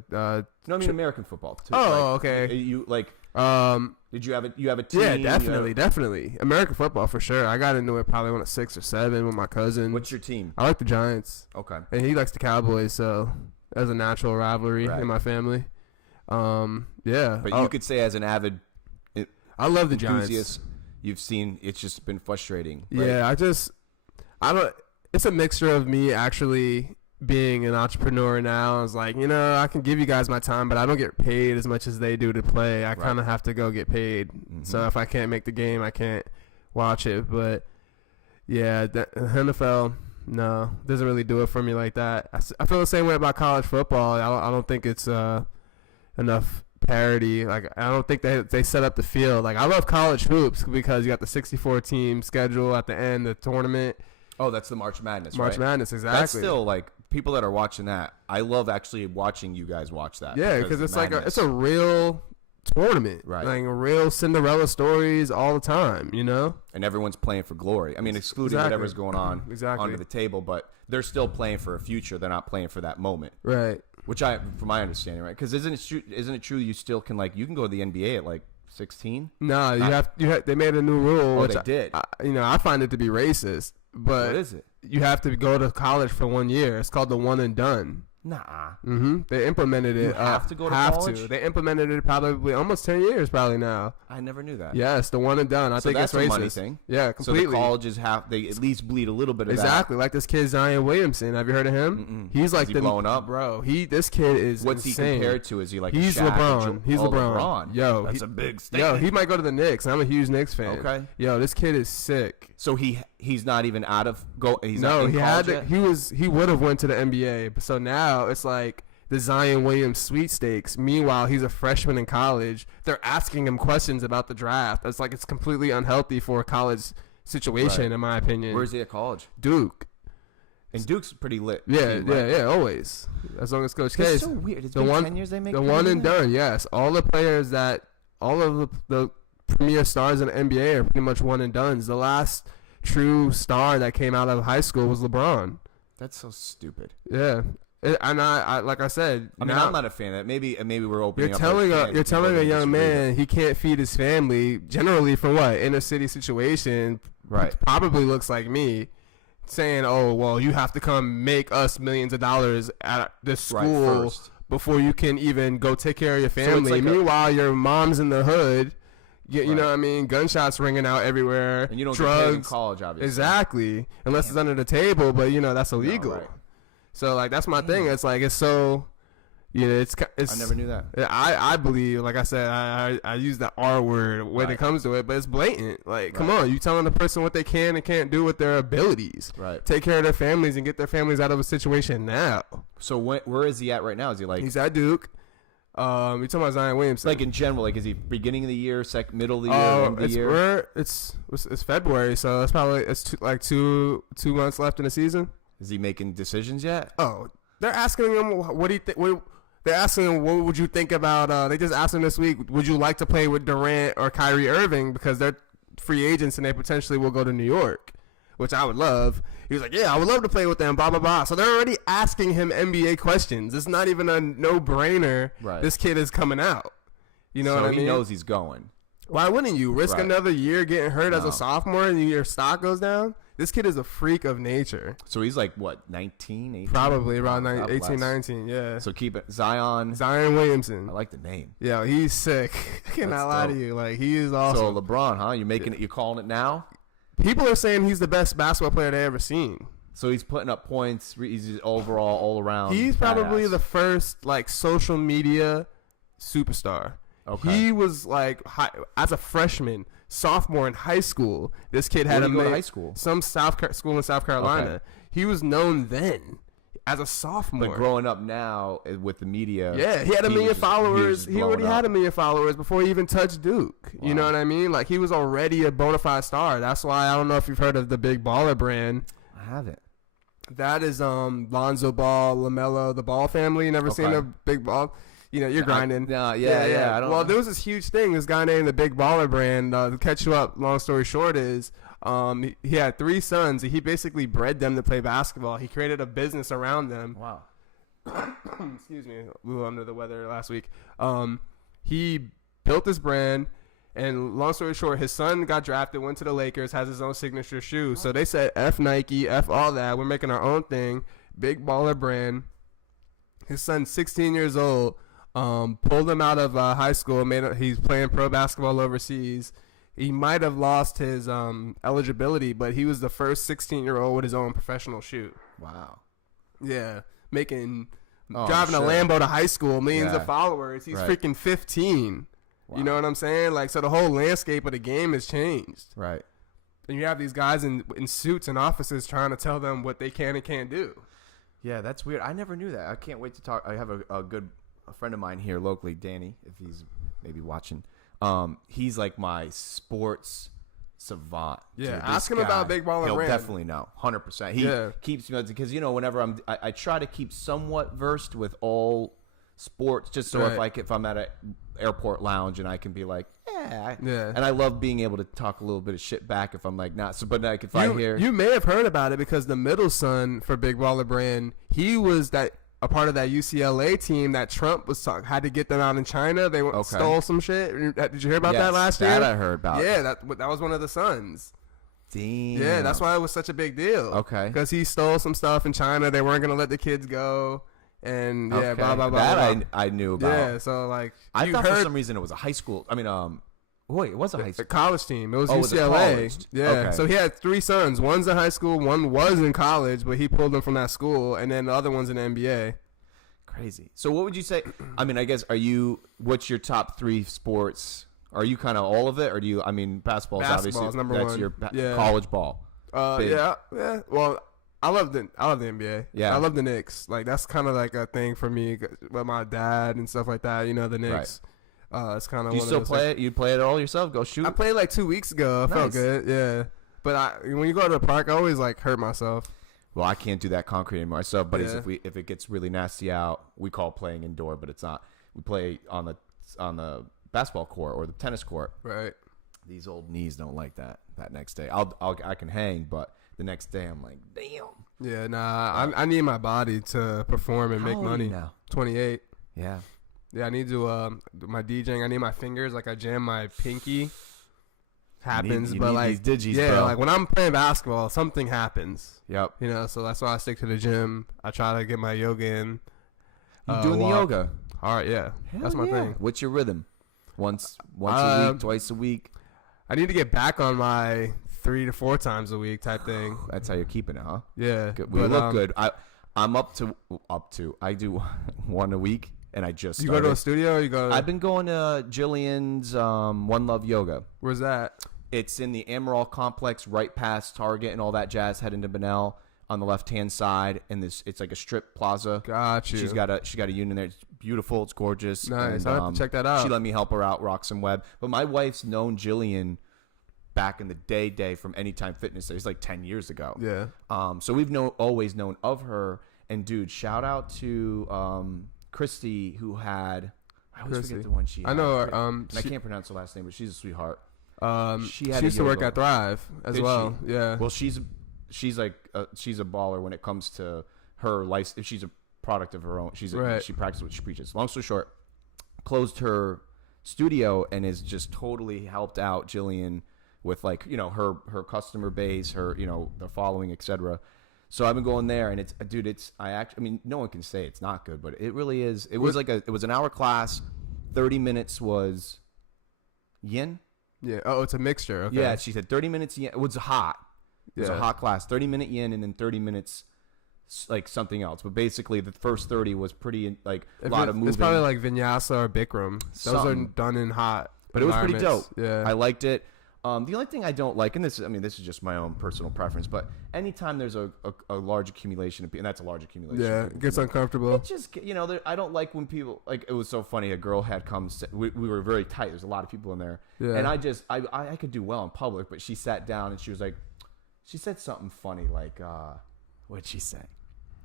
American football too. Oh, okay. Did you have a team? Yeah, definitely. American football for sure. I got into it probably when I was 6 or 7 with my cousin. What's your team? I like the Giants. Okay. And he likes the Cowboys, so there's a natural rivalry in my family. Yeah. But you could say as an avid I love the enthusiast, Giants. You've seen it's just been frustrating. Right? Yeah, it's a mixture of me actually being an entrepreneur now. I was like, I can give you guys my time, but I don't get paid as much as they do to play. I kind of have to go get paid. Mm-hmm. So if I can't make the game, I can't watch it. But yeah, the NFL, no, doesn't really do it for me like that. I feel the same way about college football. I don't think it's enough parity. Like, I don't think they set up the field. Like, I love college hoops because you got the 64 team schedule at the end, the tournament. Oh, that's the March Madness, March Madness, exactly. That's still, like, people that are watching that, I love actually watching you guys watch that. Yeah, because it's madness. It's a real tournament. Right. Like, real Cinderella stories all the time, And everyone's playing for glory. Excluding whatever's going on under the table, but they're still playing for a future. They're not playing for that moment. Right. Which from my understanding, right? Because isn't it true you still can, you can go to the NBA at 16? No, you have they made a new rule. Oh, they did. I find it to be racist. But what is it? You have to go to college for 1 year. It's called the one and done. Nah. Mm-hmm. They implemented it. You have to go to college? They implemented it probably almost 10 years probably now. I never knew that. Yes, the one and done. I think it's racist. A money thing. Yeah, completely. So the colleges they at least bleed a little bit of that. Exactly. Like this kid Zion Williamson. Have you heard of him? Mm-mm. He's like blowing up, bro. This kid is What's insane. he compared to? Is he like he's LeBron? He's LeBron. Yo, that's a big statement. Yo, he might go to the Knicks. I'm a huge Knicks fan. Okay. Yo, this kid is sick. So he's not even out of go. He's no, not in he college had yet? He would have went to the NBA. But so now it's like the Zion Williams sweepstakes. Meanwhile, he's a freshman in college. They're asking him questions about the draft. It's completely unhealthy for a college situation, in my opinion. Where's he at college? Duke. And Duke's pretty lit. Yeah, team, right? Yeah, always. As long as Coach K. It's so weird. It's been 10 years they make the one and done. Yes, all of the premier stars in the NBA are pretty much one and dones. The last true star that came out of high school was LeBron. That's so stupid. Yeah. And I like I said, I'm not a fan of that. Maybe we're opening up. You're telling a young man he can't feed his family. Generally, from what inner city situation, right? Probably looks like me, saying, "Oh, well, you have to come make us millions of dollars at this school before you can even go take care of your family." So meanwhile, your mom's in the hood. You know what I mean? Gunshots ringing out everywhere. And you don't drugs. Get paid in college, obviously. Exactly, unless it's under the table. But that's illegal. No, right. So that's my thing. It's it's so, it's. I never knew that. I believe, like I said, I use the R word when it comes to it, but it's blatant. Come on, you telling the person what they can and can't do with their abilities. Right. Take care of their families and get their families out of a situation now. So where is he at right now? Is he He's at Duke. You talking about Zion Williamson? Like in general, like is he beginning of the year, middle of the year, end of the year? It's February, so it's probably two months left in the season. Is he making decisions yet? Oh, they're asking him what do you think. They're asking him what would you think about. They just asked him this week, would you like to play with Durant or Kyrie Irving, because they're free agents and they potentially will go to New York, which I would love. He was like, yeah, I would love to play with them, blah, blah, blah. So they're already asking him NBA questions. It's not even a no-brainer. Right. This kid is coming out. You know what I mean? So he knows he's going. Why wouldn't you? Risk another year getting hurt as a sophomore and your stock goes down? This kid is a freak of nature. So he's like, what, 19, 18? Probably around 18, 19, yeah. So keep it. Zion Williamson. I like the name. Yeah, he's sick. I cannot lie to you. Like, he is awesome. So LeBron, huh? You're calling it now? People are saying he's the best basketball player they ever seen. So he's putting up points. He's overall, all around. He's probably the first like social media superstar. Okay. He was like as a freshman, sophomore in high school. This kid had high school. Some school in South Carolina. Okay. He was known then as a sophomore. But growing up now with the media, yeah, he had a million followers. He already had a million followers before he even touched Duke. Wow. You know what I mean? Like he was already a bona fide star. That's why I don't know if you've heard of the Big Baller brand. I haven't. That is Lonzo Ball, LaMelo, the Ball family. You never seen a Big Ball? You know, you're grinding. Yeah. I don't know. There was this huge thing. This guy named the Big Baller brand. To catch you up, long story short is he had 3 sons. He basically bred them to play basketball. He created a business around them. Wow. Excuse me. A little under the weather last week. He built this brand. And long story short, his son got drafted, went to the Lakers, has his own signature shoe. So they said, F Nike, F all that. We're making our own thing. Big Baller brand. His son's 16 years old. Pulled him out of high school. He's playing pro basketball overseas. He might have lost his eligibility, but he was the first 16-year-old with his own professional shoe. Wow. Yeah. Driving a Lambo to high school, millions of followers. He's freaking 15. Wow. You know what I'm saying? Like, so the whole landscape of the game has changed. Right. And you have these guys in suits and offices trying to tell them what they can and can't do. Yeah, that's weird. I never knew that. I can't wait to talk. I have a friend of mine here locally, Danny, if he's maybe watching. He's like my sports savant. Yeah, dude, ask him about Big Baller He'll brand. Definitely know, 100%. He keeps me, because whenever I try to keep somewhat versed with all sports, just so if I'm at a airport lounge and I can be like, and I love being able to talk a little bit of shit back if I'm like not. So, but like if I hear, you may have heard about it because the middle son for Big Baller brand, he was a part of that UCLA team that Trump had to get them out in China. They stole some shit. Did you hear about that last year? That I heard about. Yeah, that was one of the sons. Damn. Yeah, that's why it was such a big deal. Okay. Because he stole some stuff in China. They weren't gonna let the kids go. And blah blah blah. That I knew about. Yeah, so like I thought for some reason it was a high school. I mean, wait, it was a high school. A college team. It was UCLA. Yeah. Okay. So he had 3 sons. One's in high school. One was in college, but he pulled them from that school, and then the other one's in the NBA. Crazy. So what would you say? I mean, I guess what's your top 3 sports? Are you kind of all of it, or do you? I mean, basketball's obviously number one. That's your college ball. Yeah. Well, I love the NBA. Yeah, I love the Knicks. Like that's kind of like a thing for me with my dad and stuff like that. You know, the Knicks. Right. It's kind of. Do you still play it? You play it all yourself? Go shoot. I played like 2 weeks ago. I felt good. Yeah, but when you go to the park, I always like hurt myself. Well, I can't do that concrete anymore. So, buddies, if it gets really nasty out, we call playing indoor, but it's not. We play on the basketball court or the tennis court. Right. These old knees don't like that next day. I can hang, but the next day I'm like, damn. Yeah, nah. I need my body to perform and make money. Now 28. Yeah. Yeah, I need to my DJing. I need my fingers. Like I jam my pinky. Happens, you but need like these digis, bro. Like when I'm playing basketball, something happens. Yep. You know, so that's why I stick to the gym. I try to get my yoga in. You doing the yoga? All right, yeah. Hell that's my thing. What's your rhythm? Once a week, twice a week? I need to get back on my 3 to 4 times a week type thing. That's how you're keeping it, huh? Yeah. Good. We look good. I'm up to. I do one a week, and I just started. You go to a studio or you go? I've been going to Jillian's One Love Yoga. Where's that? It's in the Amaral complex, right past Target and all that jazz, heading to Bunnell. on the left hand side, and it's like a strip plaza. Got you. She got a unit there. It's beautiful. It's gorgeous. Nice. And, I have to check that out. She let me help her out, rock some web. But my wife's known Jillian back in the day from Anytime Fitness. It was like 10 years ago. Yeah. So we've always known of her. And dude, shout out to Christy, who had, I always forget the one she had. I know her. And I can't pronounce her last name, but she's a sweetheart. She used to work at Thrive as well. She? Yeah. Well, she's like she's a baller when it comes to her life. If she's a product of her own, she practices what she preaches. Long story short, closed her studio and has just totally helped out Jillian with, like, you know, her customer base, her, you know, the following, etc. So I've been going there, and I mean, no one can say it's not good, but it really is. It was an hour class. 30 minutes was yin. Yeah. Oh, it's a mixture. Okay. Yeah, she said 30 minutes yin. It was hot. It was a hot class. 30-minute yin, and then 30 minutes like something else. But basically, the first 30 was pretty, like, a lot of moving. It's probably like Vinyasa or Bikram. Those are done in hot. But it was pretty dope. Yeah. I liked it. The only thing I don't like, and this is just my own personal preference, but anytime there's a large accumulation of people, and that's a large accumulation. Yeah, it gets uncomfortable. It just, you know, I don't like when people, like, it was so funny. A girl had come, we were very tight. There's a lot of people in there. Yeah. And I could do well in public, but she sat down and she was like, she said something funny, like, what'd she say?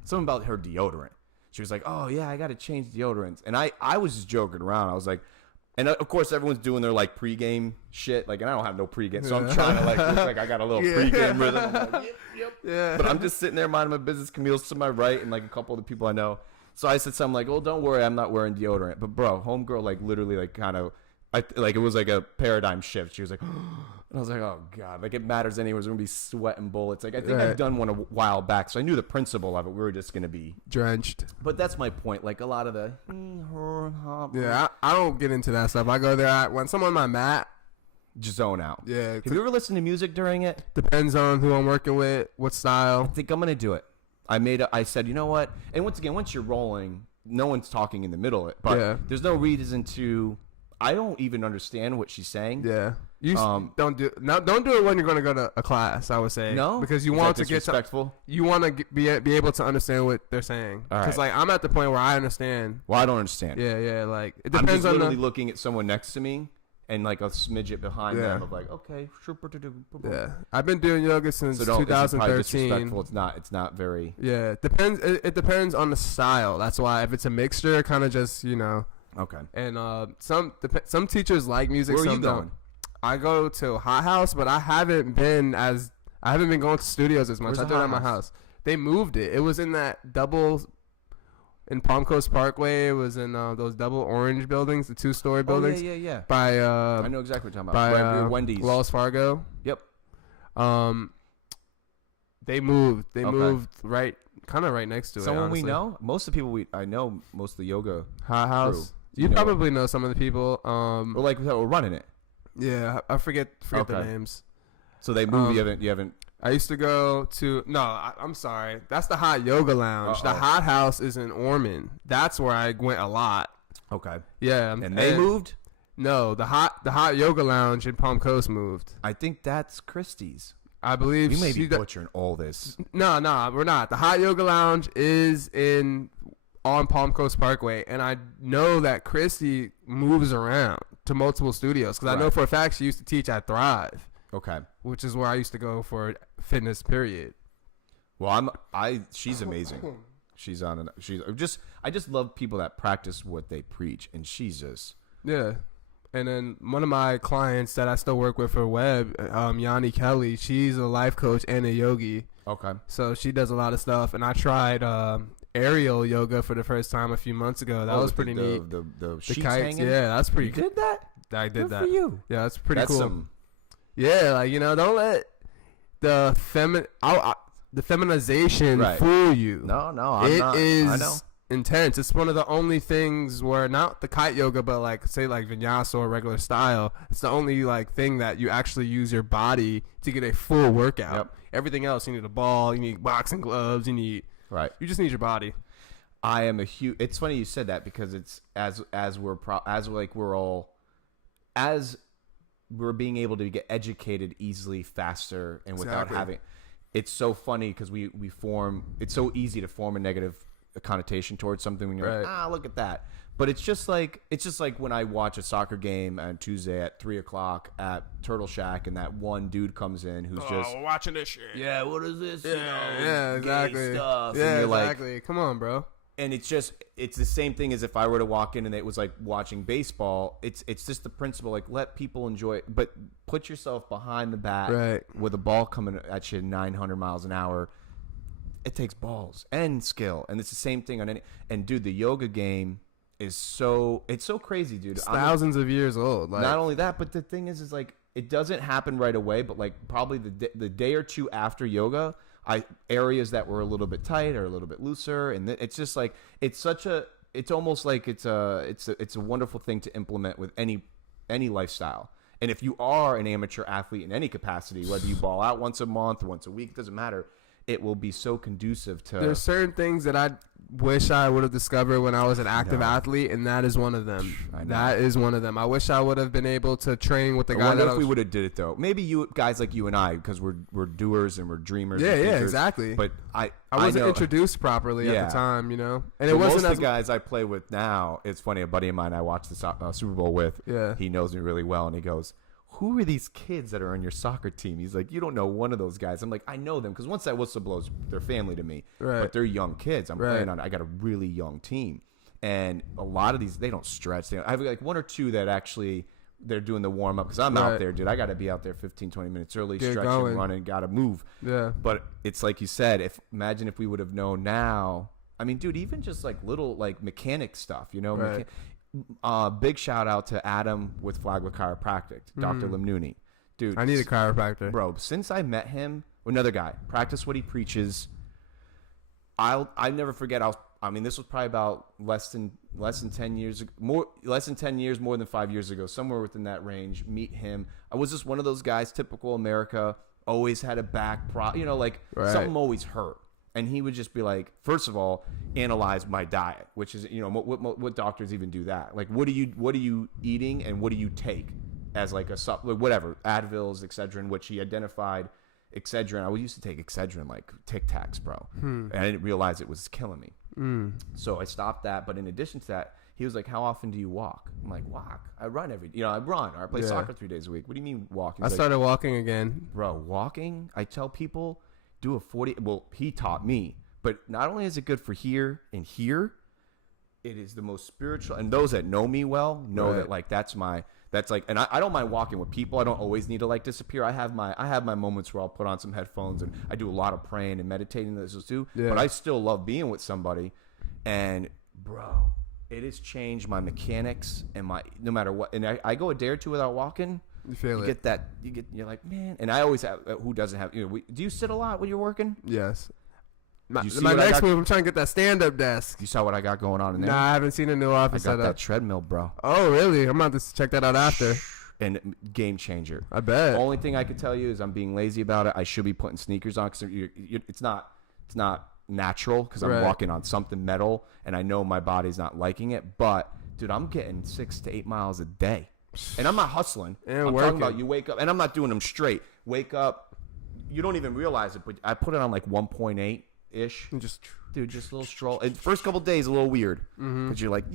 Something about her deodorant. She was like, oh yeah, I got to change deodorants. And I was just joking around. I was like, and of course everyone's doing their, like, pregame shit, like, and I don't have no pregame, so I'm trying to, like, look like I got a little pregame rhythm. I'm like, yep. Yeah. But I'm just sitting there minding my business. Camille's to my right, and, like, a couple of the people I know. So I said something like, "Oh, don't worry, I'm not wearing deodorant." But bro, homegirl, like, literally, like, kind of, like, it was like a paradigm shift. She was like, and I was like, oh god, like, it matters anyways. We're gonna be sweating bullets. Like, I think I've done one a while back, so I knew the principle of it. We were just gonna be drenched. But that's my point. Like, a lot of the I don't get into that stuff. I go there when someone on my mat, just zone out. Yeah. Have you ever listened to music during it? Depends on who I'm working with, what style. I think I'm gonna do it. I said, you know what? And once again, once you're rolling, no one's talking in the middle of it. But there's no reason to. I don't even understand what she's saying. Yeah. You don't do it when you're going to go to a class, I would say. No? Because you want to get respectful. You want to be able to understand what they're saying. Because, like, I'm at the point where I understand. Well, I don't understand. Yeah, like, it depends on I'm just literally looking at someone next to me and, like, a smidget behind them of, like, okay. Yeah. I've been doing yoga since 2013. It's not very. Yeah. It depends on the style. That's why if it's a mixture, kind of just, you know. Okay. And some teachers like music. Where are some you going? Don't. I go to Hot House, but I haven't been going to studios as much. I do it at my house. They moved it. It was in that double in Palm Coast Parkway. It was in those double orange buildings, the 2-story buildings. Yeah. By I know exactly what you're talking about. By Wendy's. Wells Fargo. Yep. They moved. They moved right next to it. Someone we know. Most of the people I know. Most of the yoga Hot House. Crew. You probably know some of the people. Or like we're running it. Yeah, I forget the names. So they moved. You haven't. I used to go to. No, I'm sorry. That's the Hot Yoga Lounge. The Hot House is in Ormond. That's where I went a lot. Okay. Yeah, and they moved. No, the Hot Yoga Lounge in Palm Coast moved. I think that's Christie's. I believe you may be butchering all this. No, we're not. The Hot Yoga Lounge is on Palm Coast Parkway, and I know that Christy moves around to multiple studios because I know for a fact she used to teach at Thrive. Okay, which is where I used to go for fitness. Period. Well, she's amazing. I just love people that practice what they preach, and she's just And then one of my clients that I still work with for web, Yanni Kelly, she's a life coach and a yogi. Okay. So she does a lot of stuff, and I tried aerial yoga for the first time a few months ago. That was pretty neat. The sheets kites, hanging? yeah, that's pretty. You did that? I did that. Good for you. Yeah, that's pretty cool. Yeah, like, you know, don't let the feminization fool you. No, I'm not. I know. Intense. It's one of the only things where not the kite yoga, but like say like vinyasa or regular style. It's the only like thing that you actually use your body to get a full workout. Yep. Everything else, you need a ball, you need boxing gloves, you just need your body. I am a huge. It's funny you said that because it's as we're being able to get educated easily, faster, and without having. it's so funny because we form. It's so easy to form a negative connotation towards something when you're like, look at that. But it's just like when I watch a soccer game on Tuesday at 3:00 at Turtle Shack, and that one dude comes in who's just watching this shit. Yeah, what is this? Yeah, exactly. Stuff. Yeah, exactly. Come on, bro. And it's the same thing as if I were to walk in and it was like watching baseball. It's just the principle, like, let people enjoy it, but put yourself behind the bat with a ball coming at you 900 miles an hour. It takes balls and skill, and it's the same thing on any. And dude, the yoga game is so crazy, dude. It's thousands of years old. Like, not only that, but the thing is like it doesn't happen right away, but like probably the day or two after yoga, areas that were a little bit tight or a little bit looser, and it's just like it's almost like it's a wonderful thing to implement with any lifestyle. And if you are an amateur athlete in any capacity, whether you ball out once a month or once a week, it doesn't matter. It will be so conducive to. There's certain things that I wish I would have discovered when I was an active athlete, and that is one of them. That is one of them. I wish I would have been able to train with the guy. If we would have did it though. Maybe you guys like you and I, because we're doers and we're dreamers. Yeah, exactly. But I wasn't introduced properly at the time, and it wasn't most of the guys I play with now. It's funny. A buddy of mine I watched the Super Bowl with. Yeah, he knows me really well, and he goes, "Who are these kids that are on your soccer team?" He's like, "You don't know one of those guys." I'm like, "I know them because once that whistle blows, they're family to me. But they're young kids. I'm playing on. I got a really young team, and a lot of these they don't stretch. I have like one or two that actually they're doing the warm up because I'm out there, dude. I got to be out there 15, 20 minutes early, stretching, running, got to move. Yeah. But it's like you said. Imagine if we would have known now. I mean, dude, even just like little like mechanic stuff, big shout out to Adam with Flagler Chiropractic, Dr. Limnouni. Dude, I need a chiropractor, bro. Since I met him, another guy, practice what he preaches. I never forget. This was probably about less than 10 years ago, more than 5 years ago, somewhere within that range. Meet him. I was just one of those guys, typical America. Always had a back something always hurt. And he would just be like, first of all, analyze my diet, which is, what doctors even do that? Like, what are you eating and what do you take as like whatever, Advils, Excedrin, which he identified Excedrin. I used to take Excedrin like Tic Tacs, bro. And I didn't realize it was killing me. So I stopped that. But in addition to that, he was like, how often do you walk? I'm like, walk. I run I run. Or I play soccer 3 days a week. What do you mean walk? I started walking again. Bro, walking? I tell people, do a 40. Well, he taught me, but not only is it good for here and here, it is the most spiritual. And those that know me well know that like that's like, and I don't mind walking with people. I don't always need to like disappear. I have my moments where I'll put on some headphones and I do a lot of praying and meditating this too. Yeah. But I still love being with somebody. And bro, it has changed my mechanics and no matter what. And I go a day or two without walking. You feel it. You're like, man. And I always have, who doesn't have, do you sit a lot when you're working? Yes. My next move, I'm trying to get that stand-up desk. You saw what I got going on in there? Nah, I haven't seen a new office setup. I got that treadmill, bro. Oh, really? I'm about to check that out after. And game changer. I bet. The only thing I could tell you is I'm being lazy about it. I should be putting sneakers on because it's not natural because I'm walking on something metal and I know my body's not liking it. But, dude, I'm getting 6 to 8 miles a day. And I'm not hustling. I'm talking about you wake up, and I'm not doing them straight. Wake up, you don't even realize it, but I put it on like 1.8-ish. Just a little stroll. And first couple days a little weird because you're like,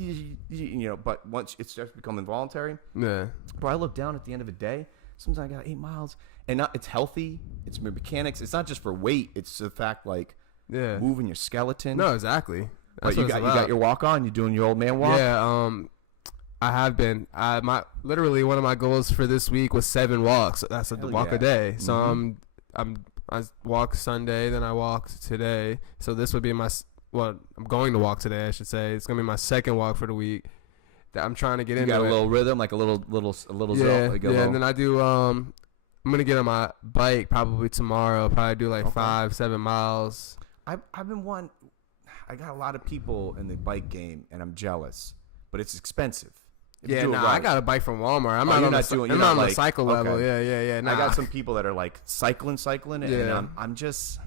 but once it starts to become involuntary. Yeah. But I look down at the end of a day. Sometimes I got 8 miles, and it's healthy. It's mechanics. It's not just for weight. It's the fact like moving your skeleton. No, exactly. But you got your walk on. You're doing your old man walk. Yeah. I have been. Literally one of my goals for this week was 7 walks. That's a walk a day. So I walk Sunday, then I walked today. So this would be I'm going to walk today, I should say. It's gonna be my second walk for the week. That I'm trying to get into. You got a little rhythm, like a little zone. Like and then I do. I'm gonna get on my bike probably tomorrow. Probably do like 5-7 miles. I've been one. I got a lot of people in the bike game, and I'm jealous, but it's expensive. I got a bike from Walmart. I'm not on the cycle level. Yeah. Nah. I got some people that are like cycling, and I'm just.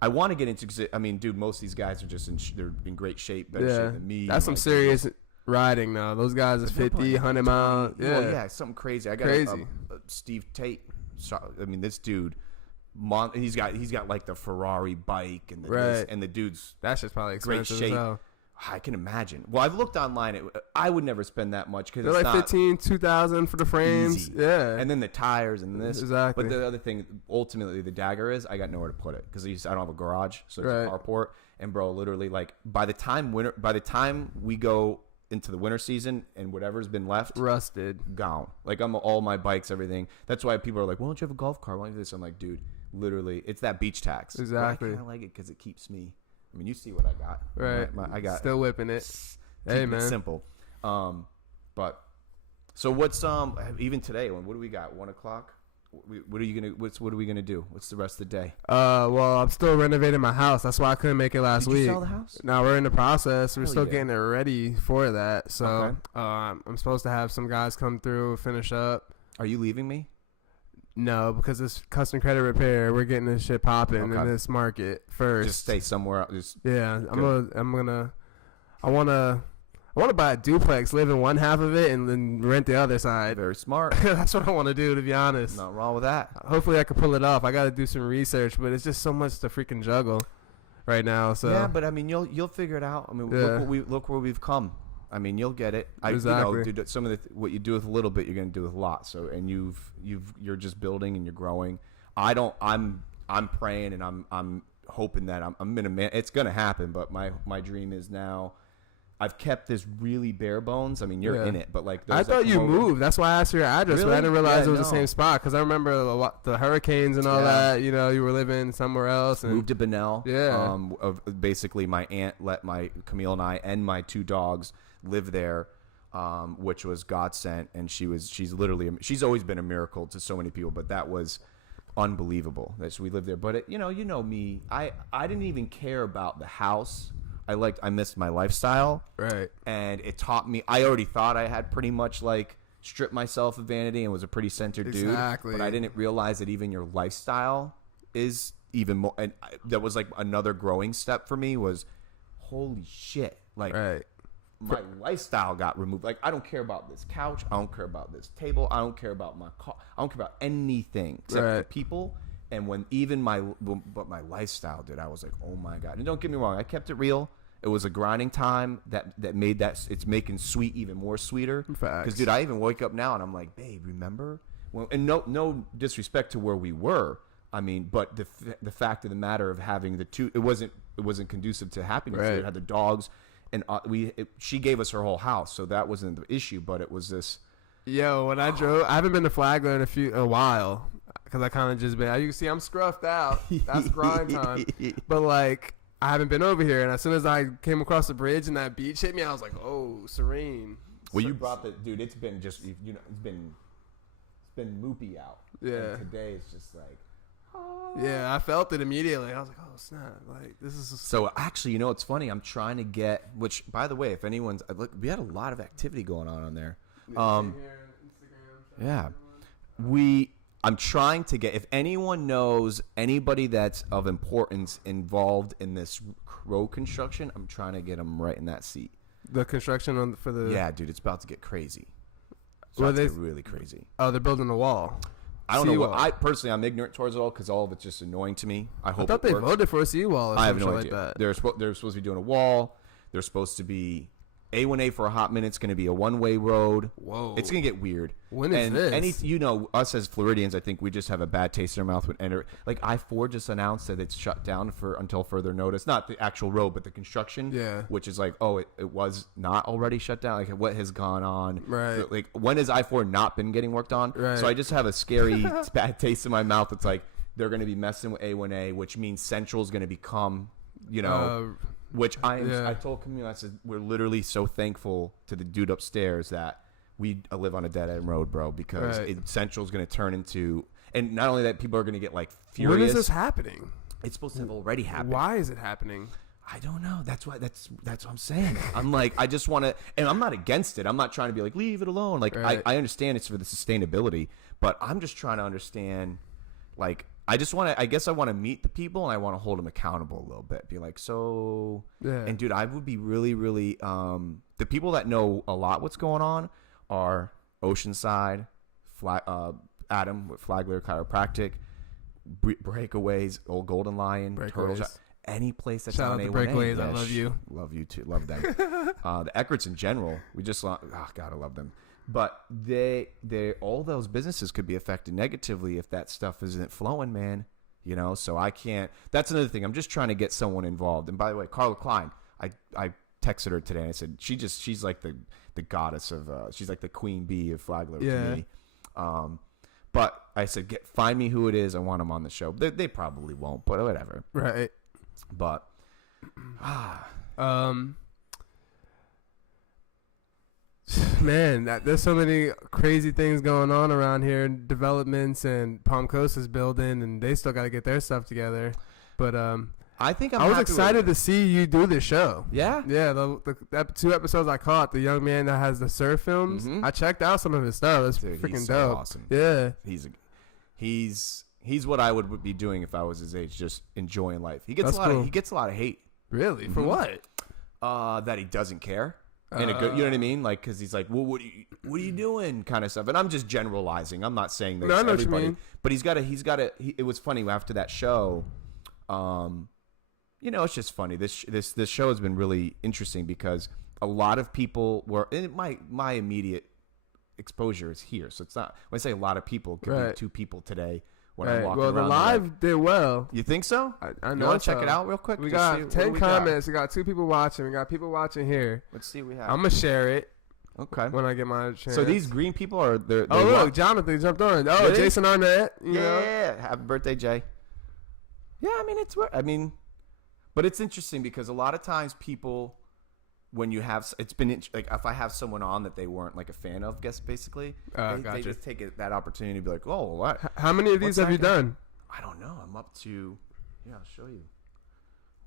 I want to get into. Cause dude, most of these guys are just they're in great shape, better shape than me. That's some serious riding now. Those guys is 50, 100 miles. Yeah, something crazy. I got Steve Tate. This dude, he's got like the Ferrari bike and and the dude's that's just probably expensive great shape. as hell. I can imagine. Well, I've looked online. I would never spend that much because they're it's like not 2,000 for the frames. easy. Yeah, and then the tires and this. Exactly. But the other thing, ultimately, the dagger is I got nowhere to put it because I don't have a garage, so there's a carport. And bro, literally, like by the time we go into the winter season and whatever's been left, rusted, gone. Like all my bikes, everything. That's why people are like, "Why don't you have a golf cart? Why don't you do this?" I'm like, dude, literally, it's that beach tax. Exactly. But I kind of like it because it keeps me. I mean, you see what I got, right? I got still whipping it. Hey man, it's simple. But so what's even today? What do we got? 1 o'clock. What are we gonna do? What's the rest of the day? Well, I'm still renovating my house. That's why I couldn't make it last week. Did you sell the house? No, we're in the process. We're Hell still yeah. getting it ready for that. So Okay. I'm supposed to have some guys come through, finish up. Are you leaving me? No, because it's custom credit repair. We're getting this shit popping in this market first. Just stay somewhere else. Yeah, I want to buy a duplex, live in one half of it, and then rent the other side. Very smart. That's what I want to do, to be honest. Not wrong with that. Hopefully I can pull it off. I got to do some research, but it's just so much to freaking juggle right now. So yeah, but I mean, you'll figure it out. I mean, look where we've come. I mean, you'll get it. Exactly. Dude, some of what you do with a little bit, you're gonna do with a lot. So, and you're just building and you're growing. I'm praying and I'm hoping that I'm gonna it's gonna happen. But my dream is now. I've kept this really bare bones. I mean, you're in it, but like I thought you moved. That's why I asked for your address, but I didn't realize it was the same spot because I remember the hurricanes and all that. You know, you were living somewhere else. And moved to Bunnell. Yeah. Basically, my aunt let Camille and I and my 2 dogs live there, which was God sent, and she's always been a miracle to so many people, but that was unbelievable that we lived there. But you know me, I didn't even care about the house. I missed my lifestyle. Right. And it taught me, I already thought I had pretty much like stripped myself of vanity and was a pretty centered dude. Exactly. But I didn't realize that even your lifestyle is even more, and that was like another growing step for me was, holy shit. Like my lifestyle got removed. Like I don't care about this couch. I don't care about this table. I don't care about my car. I don't care about anything except for people. And when even my lifestyle, dude, I was like, oh my God. And don't get me wrong, I kept it real. It was a grinding time that made it's making sweet even more sweeter. Because, dude, I even wake up now and I'm like, babe, remember? And no disrespect to where we were. I mean, but the fact of the matter of having the two, it wasn't conducive to happiness. Right. We had the dogs, and she gave us her whole house, so that wasn't the issue. But it was this. Yo, when I drove, I haven't been to Flagler in a while because I kind of just been. You can see I'm scruffed out. That's grind time. But like, I haven't been over here, and as soon as I came across the bridge and that beach hit me, I was like, oh, serene. Well, you brought the dude. It's been just it's been moopy out. Yeah. And today it's just like. Yeah, I felt it immediately. I was like, oh, snap. Like, this is... So, actually, it's funny. I'm trying to get... Which, by the way, if anyone's... Look, we had a lot of activity going on there. Yeah. I'm trying to get... If anyone knows anybody that's of importance involved in this road construction, I'm trying to get them right in that seat. The construction for the... Yeah, dude, it's about to get crazy. It's about to get really crazy. Oh, they're building the wall. I don't know. I'm ignorant towards it all because all of it's just annoying to me. I thought they voted for a seawall or something like that. They're supposed to be doing a wall. They're supposed to be A1A for a hot minute. It's going to be a one-way road. Whoa. It's going to get weird. When is this? Us as Floridians, I think we just have a bad taste in our mouth when enter. Like I-4 just announced that it's shut down until further notice. Not the actual road, but the construction. Yeah. Which is like, oh, it was not already shut down. Like what has gone on? Right. Like when has I-4 not been getting worked on? Right. So I just have a scary bad taste in my mouth. It's like they're going to be messing with A1A, which means Central is going to become, which I told Camille, I said, we're literally so thankful to the dude upstairs that we live on a dead end road, bro, because Central is going to turn into, and not only that, people are going to get like furious. When is this happening? It's supposed to have already happened. Why is it happening? I don't know. That's what I'm saying. I'm like, I just want to, and I'm not against it. I'm not trying to be like, leave it alone. Like, I understand it's for the sustainability, but I'm just trying to understand, like, I guess I want to meet the people and I want to hold them accountable a little bit. Be like, so, and dude, I would be really, really, the people that know a lot what's going on are Oceanside, Adam with Flagler Chiropractic, Breakaways, Old Golden Lion, Turtle Shop, any place that's Shout on out to A1A. Breakaways, I love you. Love you too. Love them. The Eckerts in general, we just God, I love them. But they all those businesses could be affected negatively if that stuff isn't flowing, man. You know, so I can't. That's another thing. I'm just trying to get someone involved. And by the way, Carla Klein, I texted her today and I said she's like the goddess of she's like the queen bee of Flagler to me. But I said, find me who it is. I want them on the show. They probably won't, but whatever. Right. But man, there's so many crazy things going on around here. Developments and Palm Coast is building, and they still got to get their stuff together. But I think I was excited to see you do this show. Yeah, yeah. The 2 episodes I caught, the young man that has the surf films. Mm-hmm. I checked out some of his stuff. It's freaking so dope. Awesome. Yeah, he's what I would be doing if I was his age, just enjoying life. He gets he gets a lot of hate. Really? Mm-hmm. For what? That he doesn't care. And you know what I mean? Like, because he's like, well, what are you doing? Kind of stuff. And I'm just generalizing. I'm not saying that everybody. What you mean. But he's got to. It was funny after that show. You know, it's just funny. This show has been really interesting because a lot of people were. And my immediate exposure is here, so it's not. When I say a lot of people, it could be 2 people today. When I'm walking around the live did well. You think so? I know. You want to check it out real quick? We got 10 comments. We got 2 people watching. We got people watching here. Let's see what we have. I'm gonna share it. Okay. When I get my chance. So these green people are they look, Jonathan jumped on. Oh, really? Jason Arnett. You know? Happy birthday, Jay. Yeah, I mean, but it's interesting because a lot of times people, when you have, it's been like if I have someone on that they weren't like a fan of, basically, they just take that opportunity to be like, oh, what? How many of these have you done? I don't know. I'm up to, I'll show you.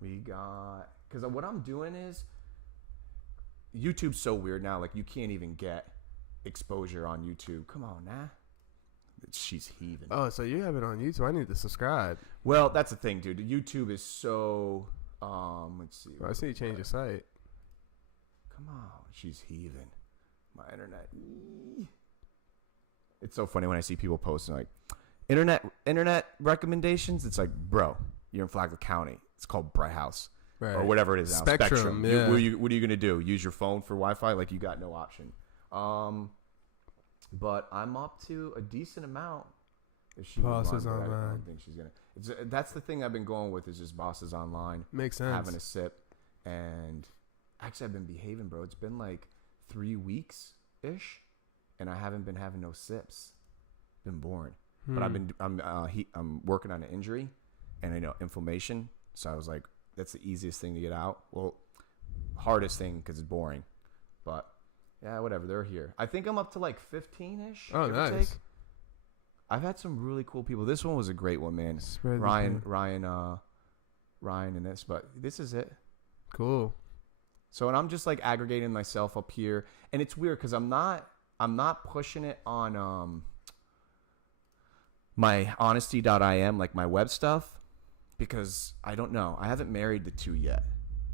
We got, because what I'm doing is, YouTube's so weird now. Like you can't even get exposure on YouTube. Come on, nah. She's heaving. Oh, so you have it on YouTube. I need to subscribe. Well, that's the thing, dude. YouTube is so, let's see. I see you change your site. Come on. She's heaving. My internet. It's so funny when I see people posting like internet recommendations. It's like, bro, you're in Flagler County. It's called Bright House. Right. Or whatever it is now. Spectrum. Yeah. What are you going to do? Use your phone for Wi-Fi? Like you got no option. But I'm up to a decent amount. If she Bosses Online. I don't think she's gonna. That's the thing I've been going with is just Bosses Online. Makes sense. Having a sip, and actually I've been behaving, bro. It's been like 3 weeks ish, and I haven't been having no sips. Been boring. But I'm working on an injury, and I know inflammation. So I was like, that's the easiest thing to get out. Well, hardest thing because it's boring, but. Yeah, whatever. They're here. I think I'm up to like 15-ish. Oh, nice. I've had some really cool people. This one was a great one, man. Ryan, and this. But this is it. Cool. So, and I'm just like aggregating myself up here, and it's weird because I'm not pushing it on my honesty.im, like my web stuff, because I don't know. I haven't married the 2 yet,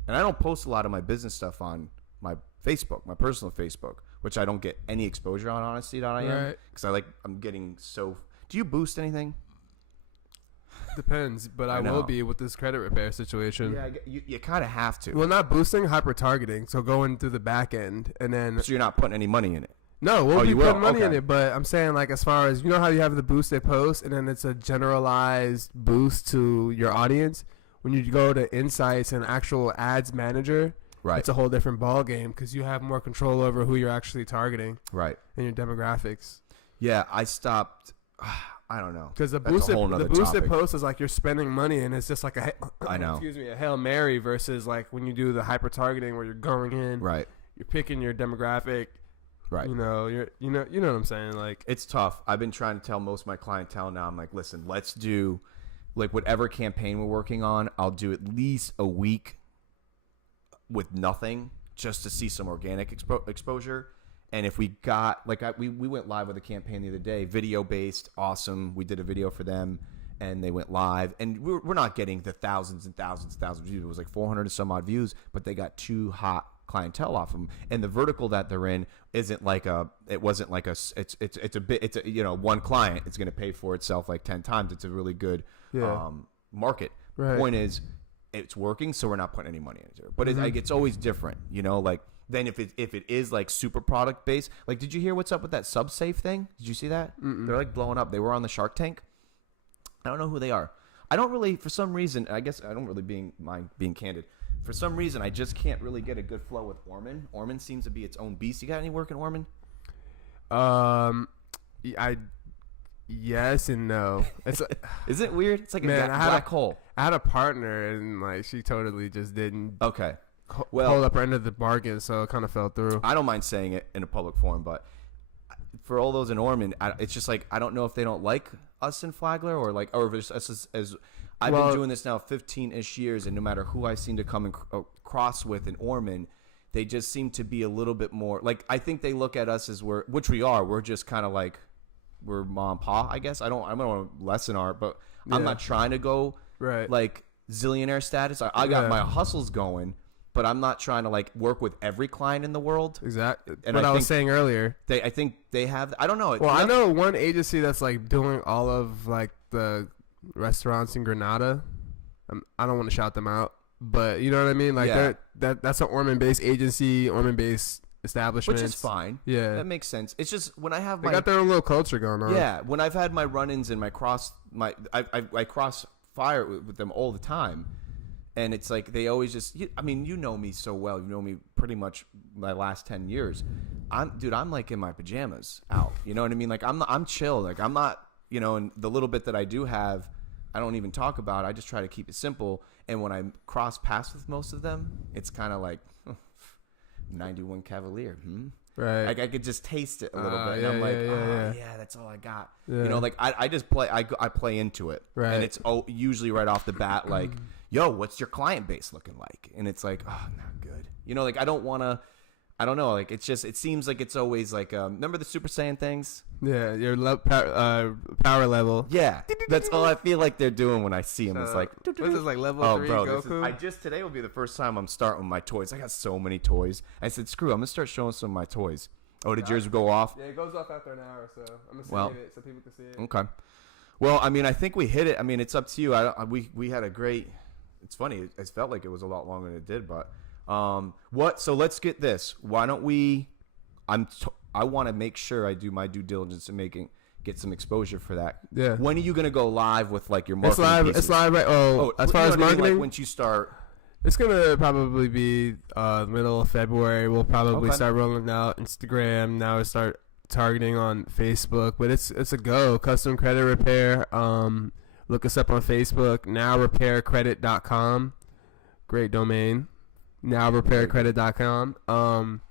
and I don't post a lot of my business stuff on my Facebook, my personal Facebook, which I don't get any exposure on honesty.im because I'm getting so. Do you boost anything? Depends, but I will be with this credit repair situation. Yeah, you kind of have to. Well, not boosting, hyper targeting. So going through the back end and then. So you're not putting any money in it. No, we'll be putting money in it, but I'm saying like as far as how you have the boosted post and then it's a generalized boost to your audience. When you go to insights and actual ads manager. Right. It's a whole different ball game because you have more control over who you're actually targeting. Right. And your demographics. Yeah, I stopped. I don't know. Because the boosted post is like you're spending money and it's just like a Hail Mary versus like when you do the hyper targeting where you're going in. Right. You're picking your demographic. Right. You know what I'm saying? Like it's tough. I've been trying to tell most of my clientele now. I'm like, listen, let's do like whatever campaign we're working on. I'll do at least a week with nothing just to see some organic exposure. And if we got we went live with a campaign the other day, video based, awesome. We did a video for them and they went live and we're not getting the thousands and thousands and thousands of views. It was like 400 and some odd views, but they got 2 hot clientele off them. And the vertical that they're in isn't like one client. It's going to pay for itself like 10 times. It's a really good market. Right. Point is, it's working, so we're not putting any money into it. But it's always different, like. Then if it is like super product based, like did you hear what's up with that SubSafe thing? Did you see that? Mm-mm. They're like blowing up. They were on the Shark Tank. I don't know who they are. I don't really, for some reason, I guess I don't really mind being candid. For some reason, I just can't really get a good flow with Orman. Orman seems to be its own beast. You got any work in Orman? Yes and no. It's is it weird? It's like a black hole. I had a partner and like she totally just didn't. Okay. Hold up her end of the bargain, so it kind of fell through. I don't mind saying it in a public forum, but for all those in Orman, it's just like I don't know if they don't like us in Flagler or if it's us as I've been doing this now 15-ish years, and no matter who I seem to come across with in Orman, they just seem to be a little bit more like I think they look at us as which we are. We're just kind of like we're mom and pa, I guess. I don't want to lessen art, but I'm not trying to go like zillionaire status. I got my hustles going. But I'm not trying to like work with every client in the world. Exactly. And what I was saying earlier. I think they have. I don't know. Well, I know one agency that's like doing all of like the restaurants in Granada. I don't want to shout them out, but you know what I mean. Like that's an Orman-based agency, Orman-based establishment, which is fine. Yeah, that makes sense. It's just when I have they got their own little culture going on. Yeah, when I've had my run-ins and I cross fire with them all the time. And it's like they always just. I mean, you know me so well. You know me pretty much my last 10 years. I'm like in my pajamas out. You know what I mean? Like I'm chill. Like I'm not. And the little bit that I do have, I don't even talk about. I just try to keep it simple. And when I cross paths with most of them, it's kind of like 91 Cavalier. Right. Like I could just taste it a little bit. And I'm like, yeah, that's all I got. Yeah. Like I just play. I play into it. Right. And it's usually right off the bat like. Yo, what's your client base looking like? And it's like, oh, not good. Like I don't know. Like it seems like it's always like, remember the Super Saiyan things? Yeah, your power level. Yeah, that's all I feel like they're doing when I see them. It's like, what's this like level 3 Goku? Today will be the first time I'm starting with my toys. I got so many toys. I said, screw it, I'm going to start showing some of my toys. Oh, did yours go off? Yeah, it goes off after an hour, so I'm going to save it so people can see it. Okay. Well, I mean, I think we hit it. I mean, it's up to you. We had a great... It's funny. It felt like it was a lot longer than it did, but so let's get this. Why don't we? I want to make sure I do my due diligence in get some exposure for that. Yeah. When are you gonna go live with like your marketing? It's live. Right. As far as marketing, like once you start, it's gonna probably be middle of February. We'll probably start rolling out Instagram. Now we start targeting on Facebook, but it's a go. Custom credit repair. Look us up on Facebook, nowrepaircredit.com. Great domain. Nowrepaircredit.com.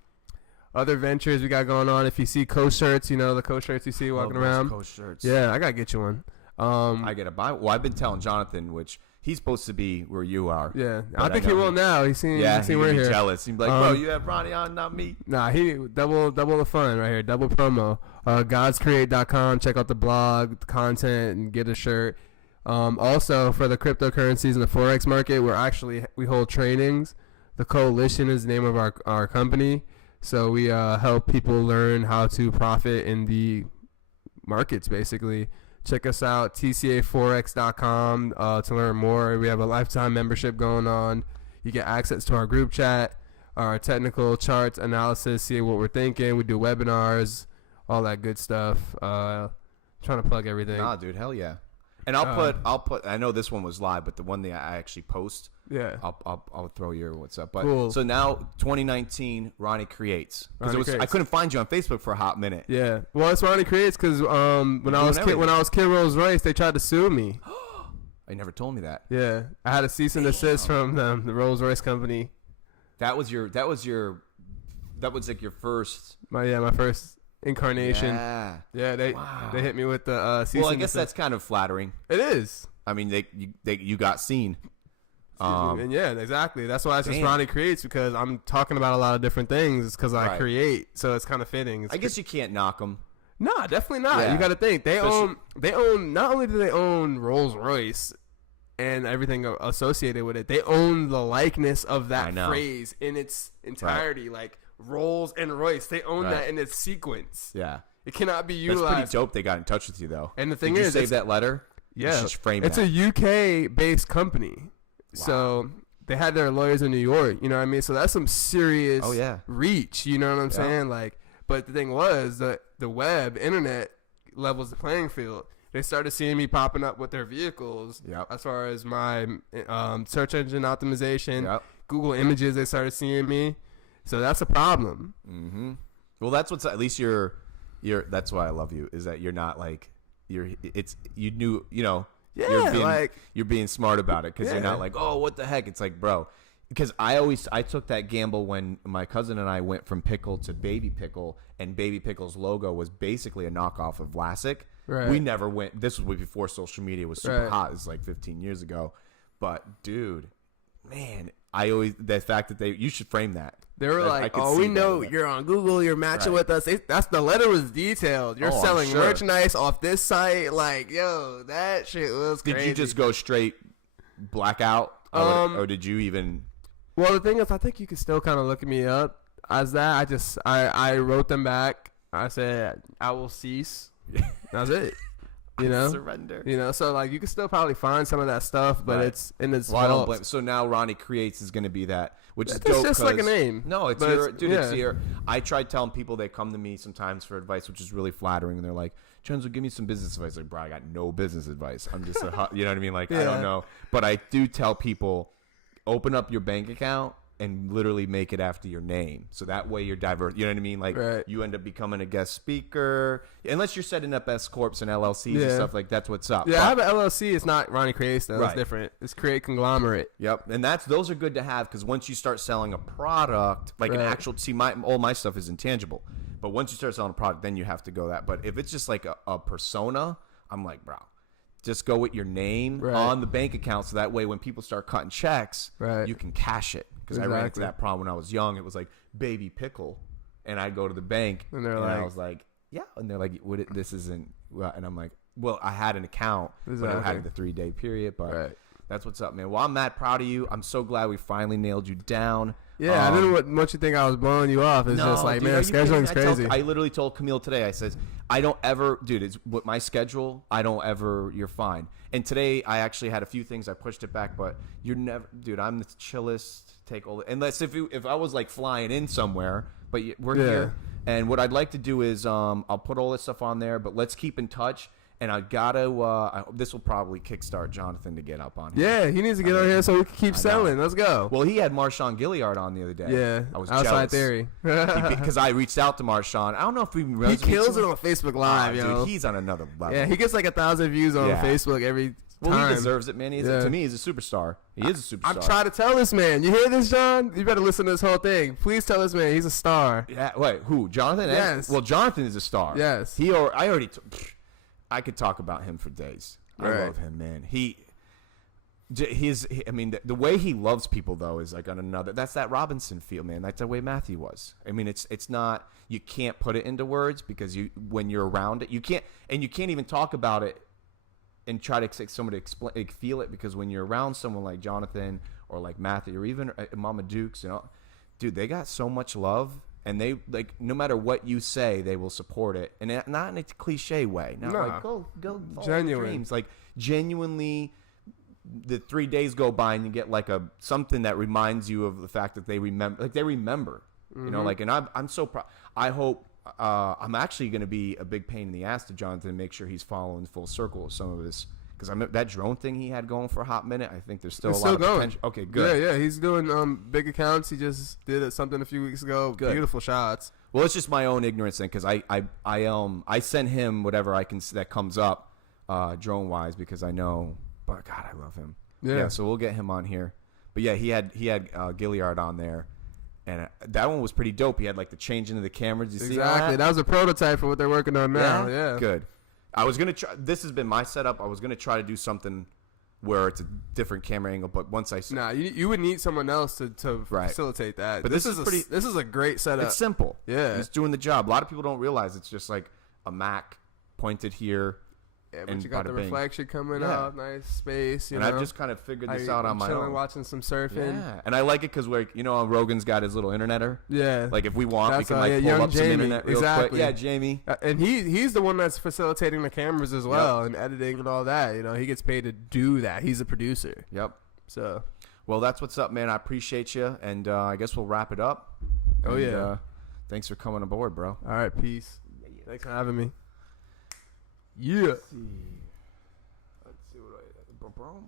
Other ventures we got going on. If you see co-shirts, the co-shirts you see walking around. Co-shirts. Yeah, I got to get you one. I got to buy. Well, I've been telling Jonathan, which he's supposed to be where you are. Yeah, I think he will now. He's seen we're here. Jealous. He'd be like, bro, you have Ronnie on, not me. Nah, he double the fun right here. Double promo. Godscreate.com. Check out the blog, the content, and get a shirt. Also, for the cryptocurrencies and the Forex market, we hold trainings. The Coalition is the name of our company. So we help people learn how to profit in the markets, basically. Check us out, tcaforex.com, to learn more. We have a lifetime membership going on. You get access to our group chat, our technical charts analysis, see what we're thinking. We do webinars, all that good stuff. Trying to plug everything. Nah, dude, hell yeah. And I'll put. I know this one was live, but the one that I actually post, I'll throw your what's up. But cool. So now 2019, Ronnie Creates. Because I couldn't find you on Facebook for a hot minute. Yeah, well, it's Ronnie Creates because when I was Kid Rolls Royce, they tried to sue me. I never told me that. Yeah, I had a cease and desist from them, the Rolls Royce company. That was like your first. My first incarnation. Yeah, they hit me with the cease. Well, I guess that's kind of flattering. It is. I mean, you got seen. And yeah, exactly. That's why it's just Ronnie Creates, because I'm talking about a lot of different things. It's because I create, so it's kind of fitting. I guess you can't knock them. Nah, definitely not. Yeah. You got to think they own. Not only do they own Rolls Royce, and everything associated with it. They own the likeness of that phrase in its entirety, like Rolls and Royce. They own that in its sequence. Yeah. It cannot be utilized. That's pretty dope they got in touch with you, though. And the thing Did is, you save that letter? Yeah. Just frame it's that. a UK-based company. Wow. So they had their lawyers in New York, you know what I mean? So that's some serious reach, you know what I'm saying? Like, but the thing was, the internet levels the playing field. They started seeing me popping up with their vehicles as far as my search engine optimization, Google Images, they started seeing me. So that's a problem. Mm-hmm. Well, that's what's, at least that's why I love you, is that you're not like, you're being smart about it, because you're not like, oh, what the heck? It's like, bro, because I took that gamble when my cousin and I went from Pickle to Baby Pickle, and Baby Pickle's logo was basically a knockoff of Vlasic. Right. We never went. This was before social media was super hot. It was like 15 years ago. But dude, man, the fact that you should frame that. They were like, oh, we know you're on Google. You're matching with us. That's the letter was detailed. You're selling merchandise off this site. Like, yo, that shit was crazy. Did you just go straight blackout, or did you even? Well, the thing is, I think you can still kind of look me up as that. I wrote them back. I said I will cease. That's it. You know, surrender. You know, so like you can still probably find some of that stuff, but it's in its. Well, I don't blame. So now Ronnie Creates is going to be that, which is dope. It's just like a name. No, it's your dude. It's your. I tried telling people they come to me sometimes for advice, which is really flattering, and they're like, "Chenzo, give me some business advice." Like, bro, I got no business advice. I'm just you know what I mean? Like, I don't know, but I do tell people, open up your bank account and literally make it after your name, so that way you're diverse. You know what I mean? Like, you end up becoming a guest speaker, unless you're setting up S corps and LLCs and stuff like that's what's up. Yeah, I have an LLC. It's not Ronnie Creates though. It's different. It's Create Conglomerate. Yep, and those are good to have, because once you start selling a product, like an actual, all my stuff is intangible, but once you start selling a product, then you have to go that. But if it's just like a persona, I'm like, bro, just go with your name on the bank account, so that way when people start cutting checks, you can cash it. Because I ran into that problem when I was young. It was like Baby Pickle, and I'd go to the bank, and I was like, yeah, and they're like, this isn't, and I'm like, well, I had an account, but I had the 3-day period, but that's what's up, man. Well, I'm mad proud of you. I'm so glad we finally nailed you down. Yeah, I didn't know what you think I was blowing you off. It's just like, dude, man, scheduling's crazy. I literally told Camille today, I says, I don't ever, dude, it's with my schedule, you're fine. And today I actually had a few things, I pushed it back, but you're never, dude, I'm the chillest, take all, unless if I was like flying in somewhere, but we're here. And what I'd like to do is, I'll put all this stuff on there, but let's keep in touch. And I gotta, this will probably kickstart Jonathan to get up on here. Yeah, he needs to get on here so we can keep selling. Let's go. Well, he had Marshawn Gilliard on the other day. Yeah, I was Outside jealous. Theory. Because I reached out to Marshawn. I don't know if he kills it on Facebook Live, yo. Dude, he's on another level. Yeah, he gets like 1,000 views on Facebook every time. Well, he deserves it, man. To me, he's a superstar. He is a superstar. I'm trying to tell this man. You hear this, John? You better listen to this whole thing. Please tell this man he's a star. Yeah. Wait, who? Jonathan? Yes. Well, Jonathan is a star. Yes. I could talk about him for days. I love him, man. The way he loves people though is like on another. That's that Robinson feel, man. That's the way Matthew was. I mean, it's not. You can't put it into words, because when you're around it, you can't even talk about it and try to get someone to explain, like, feel it, because when you're around someone like Jonathan or like Matthew or even Mama Dukes, dude, they got so much love. And they, like, no matter what you say, they will support it, and not in a cliche way. Not like go genuine dreams. Like, genuinely, the 3 days go by and you get like something that reminds you of the fact that they remember. Like, they remember, you know. Like, and I'm so proud. I hope I'm actually going to be a big pain in the ass to Jonathan to make sure he's following full circle with some of this. Because that drone thing he had going for a hot minute, I think there's still a lot of potential. Okay, good. Yeah, he's doing big accounts. He just did something a few weeks ago. Good. Beautiful shots. Well, it's just my own ignorance thing, because I send him whatever I can that comes up drone wise, because I know. But God, I love him. Yeah. So we'll get him on here. But yeah, he had Gilliard on there, and that one was pretty dope. He had like the change into the cameras. You see exactly. That was a prototype for what they're working on now. Yeah. Good. I was going to try, this has been my setup. I was going to try to do something where it's a different camera angle, but once I... Nah, you would need someone else to facilitate that. But this is a great setup. It's simple. Yeah. It's doing the job. A lot of people don't realize it's just like a Mac pointed here. Yeah, but you got the reflection coming up, nice space. And I've just kind of figured this out on my own. Watching some surfing. Yeah, and I like it because Rogan's got his little interneter. Yeah, like if we want, we can pull up Jamie. Some internet real quick. Yeah, Jamie. And he's the one that's facilitating the cameras as well and editing and all that. He gets paid to do that. He's a producer. Yep. So, well, that's what's up, man. I appreciate you, and I guess we'll wrap it up. Oh and, thanks for coming aboard, bro. All right, peace. Thanks for having me. Yeah. Let's see what I bro.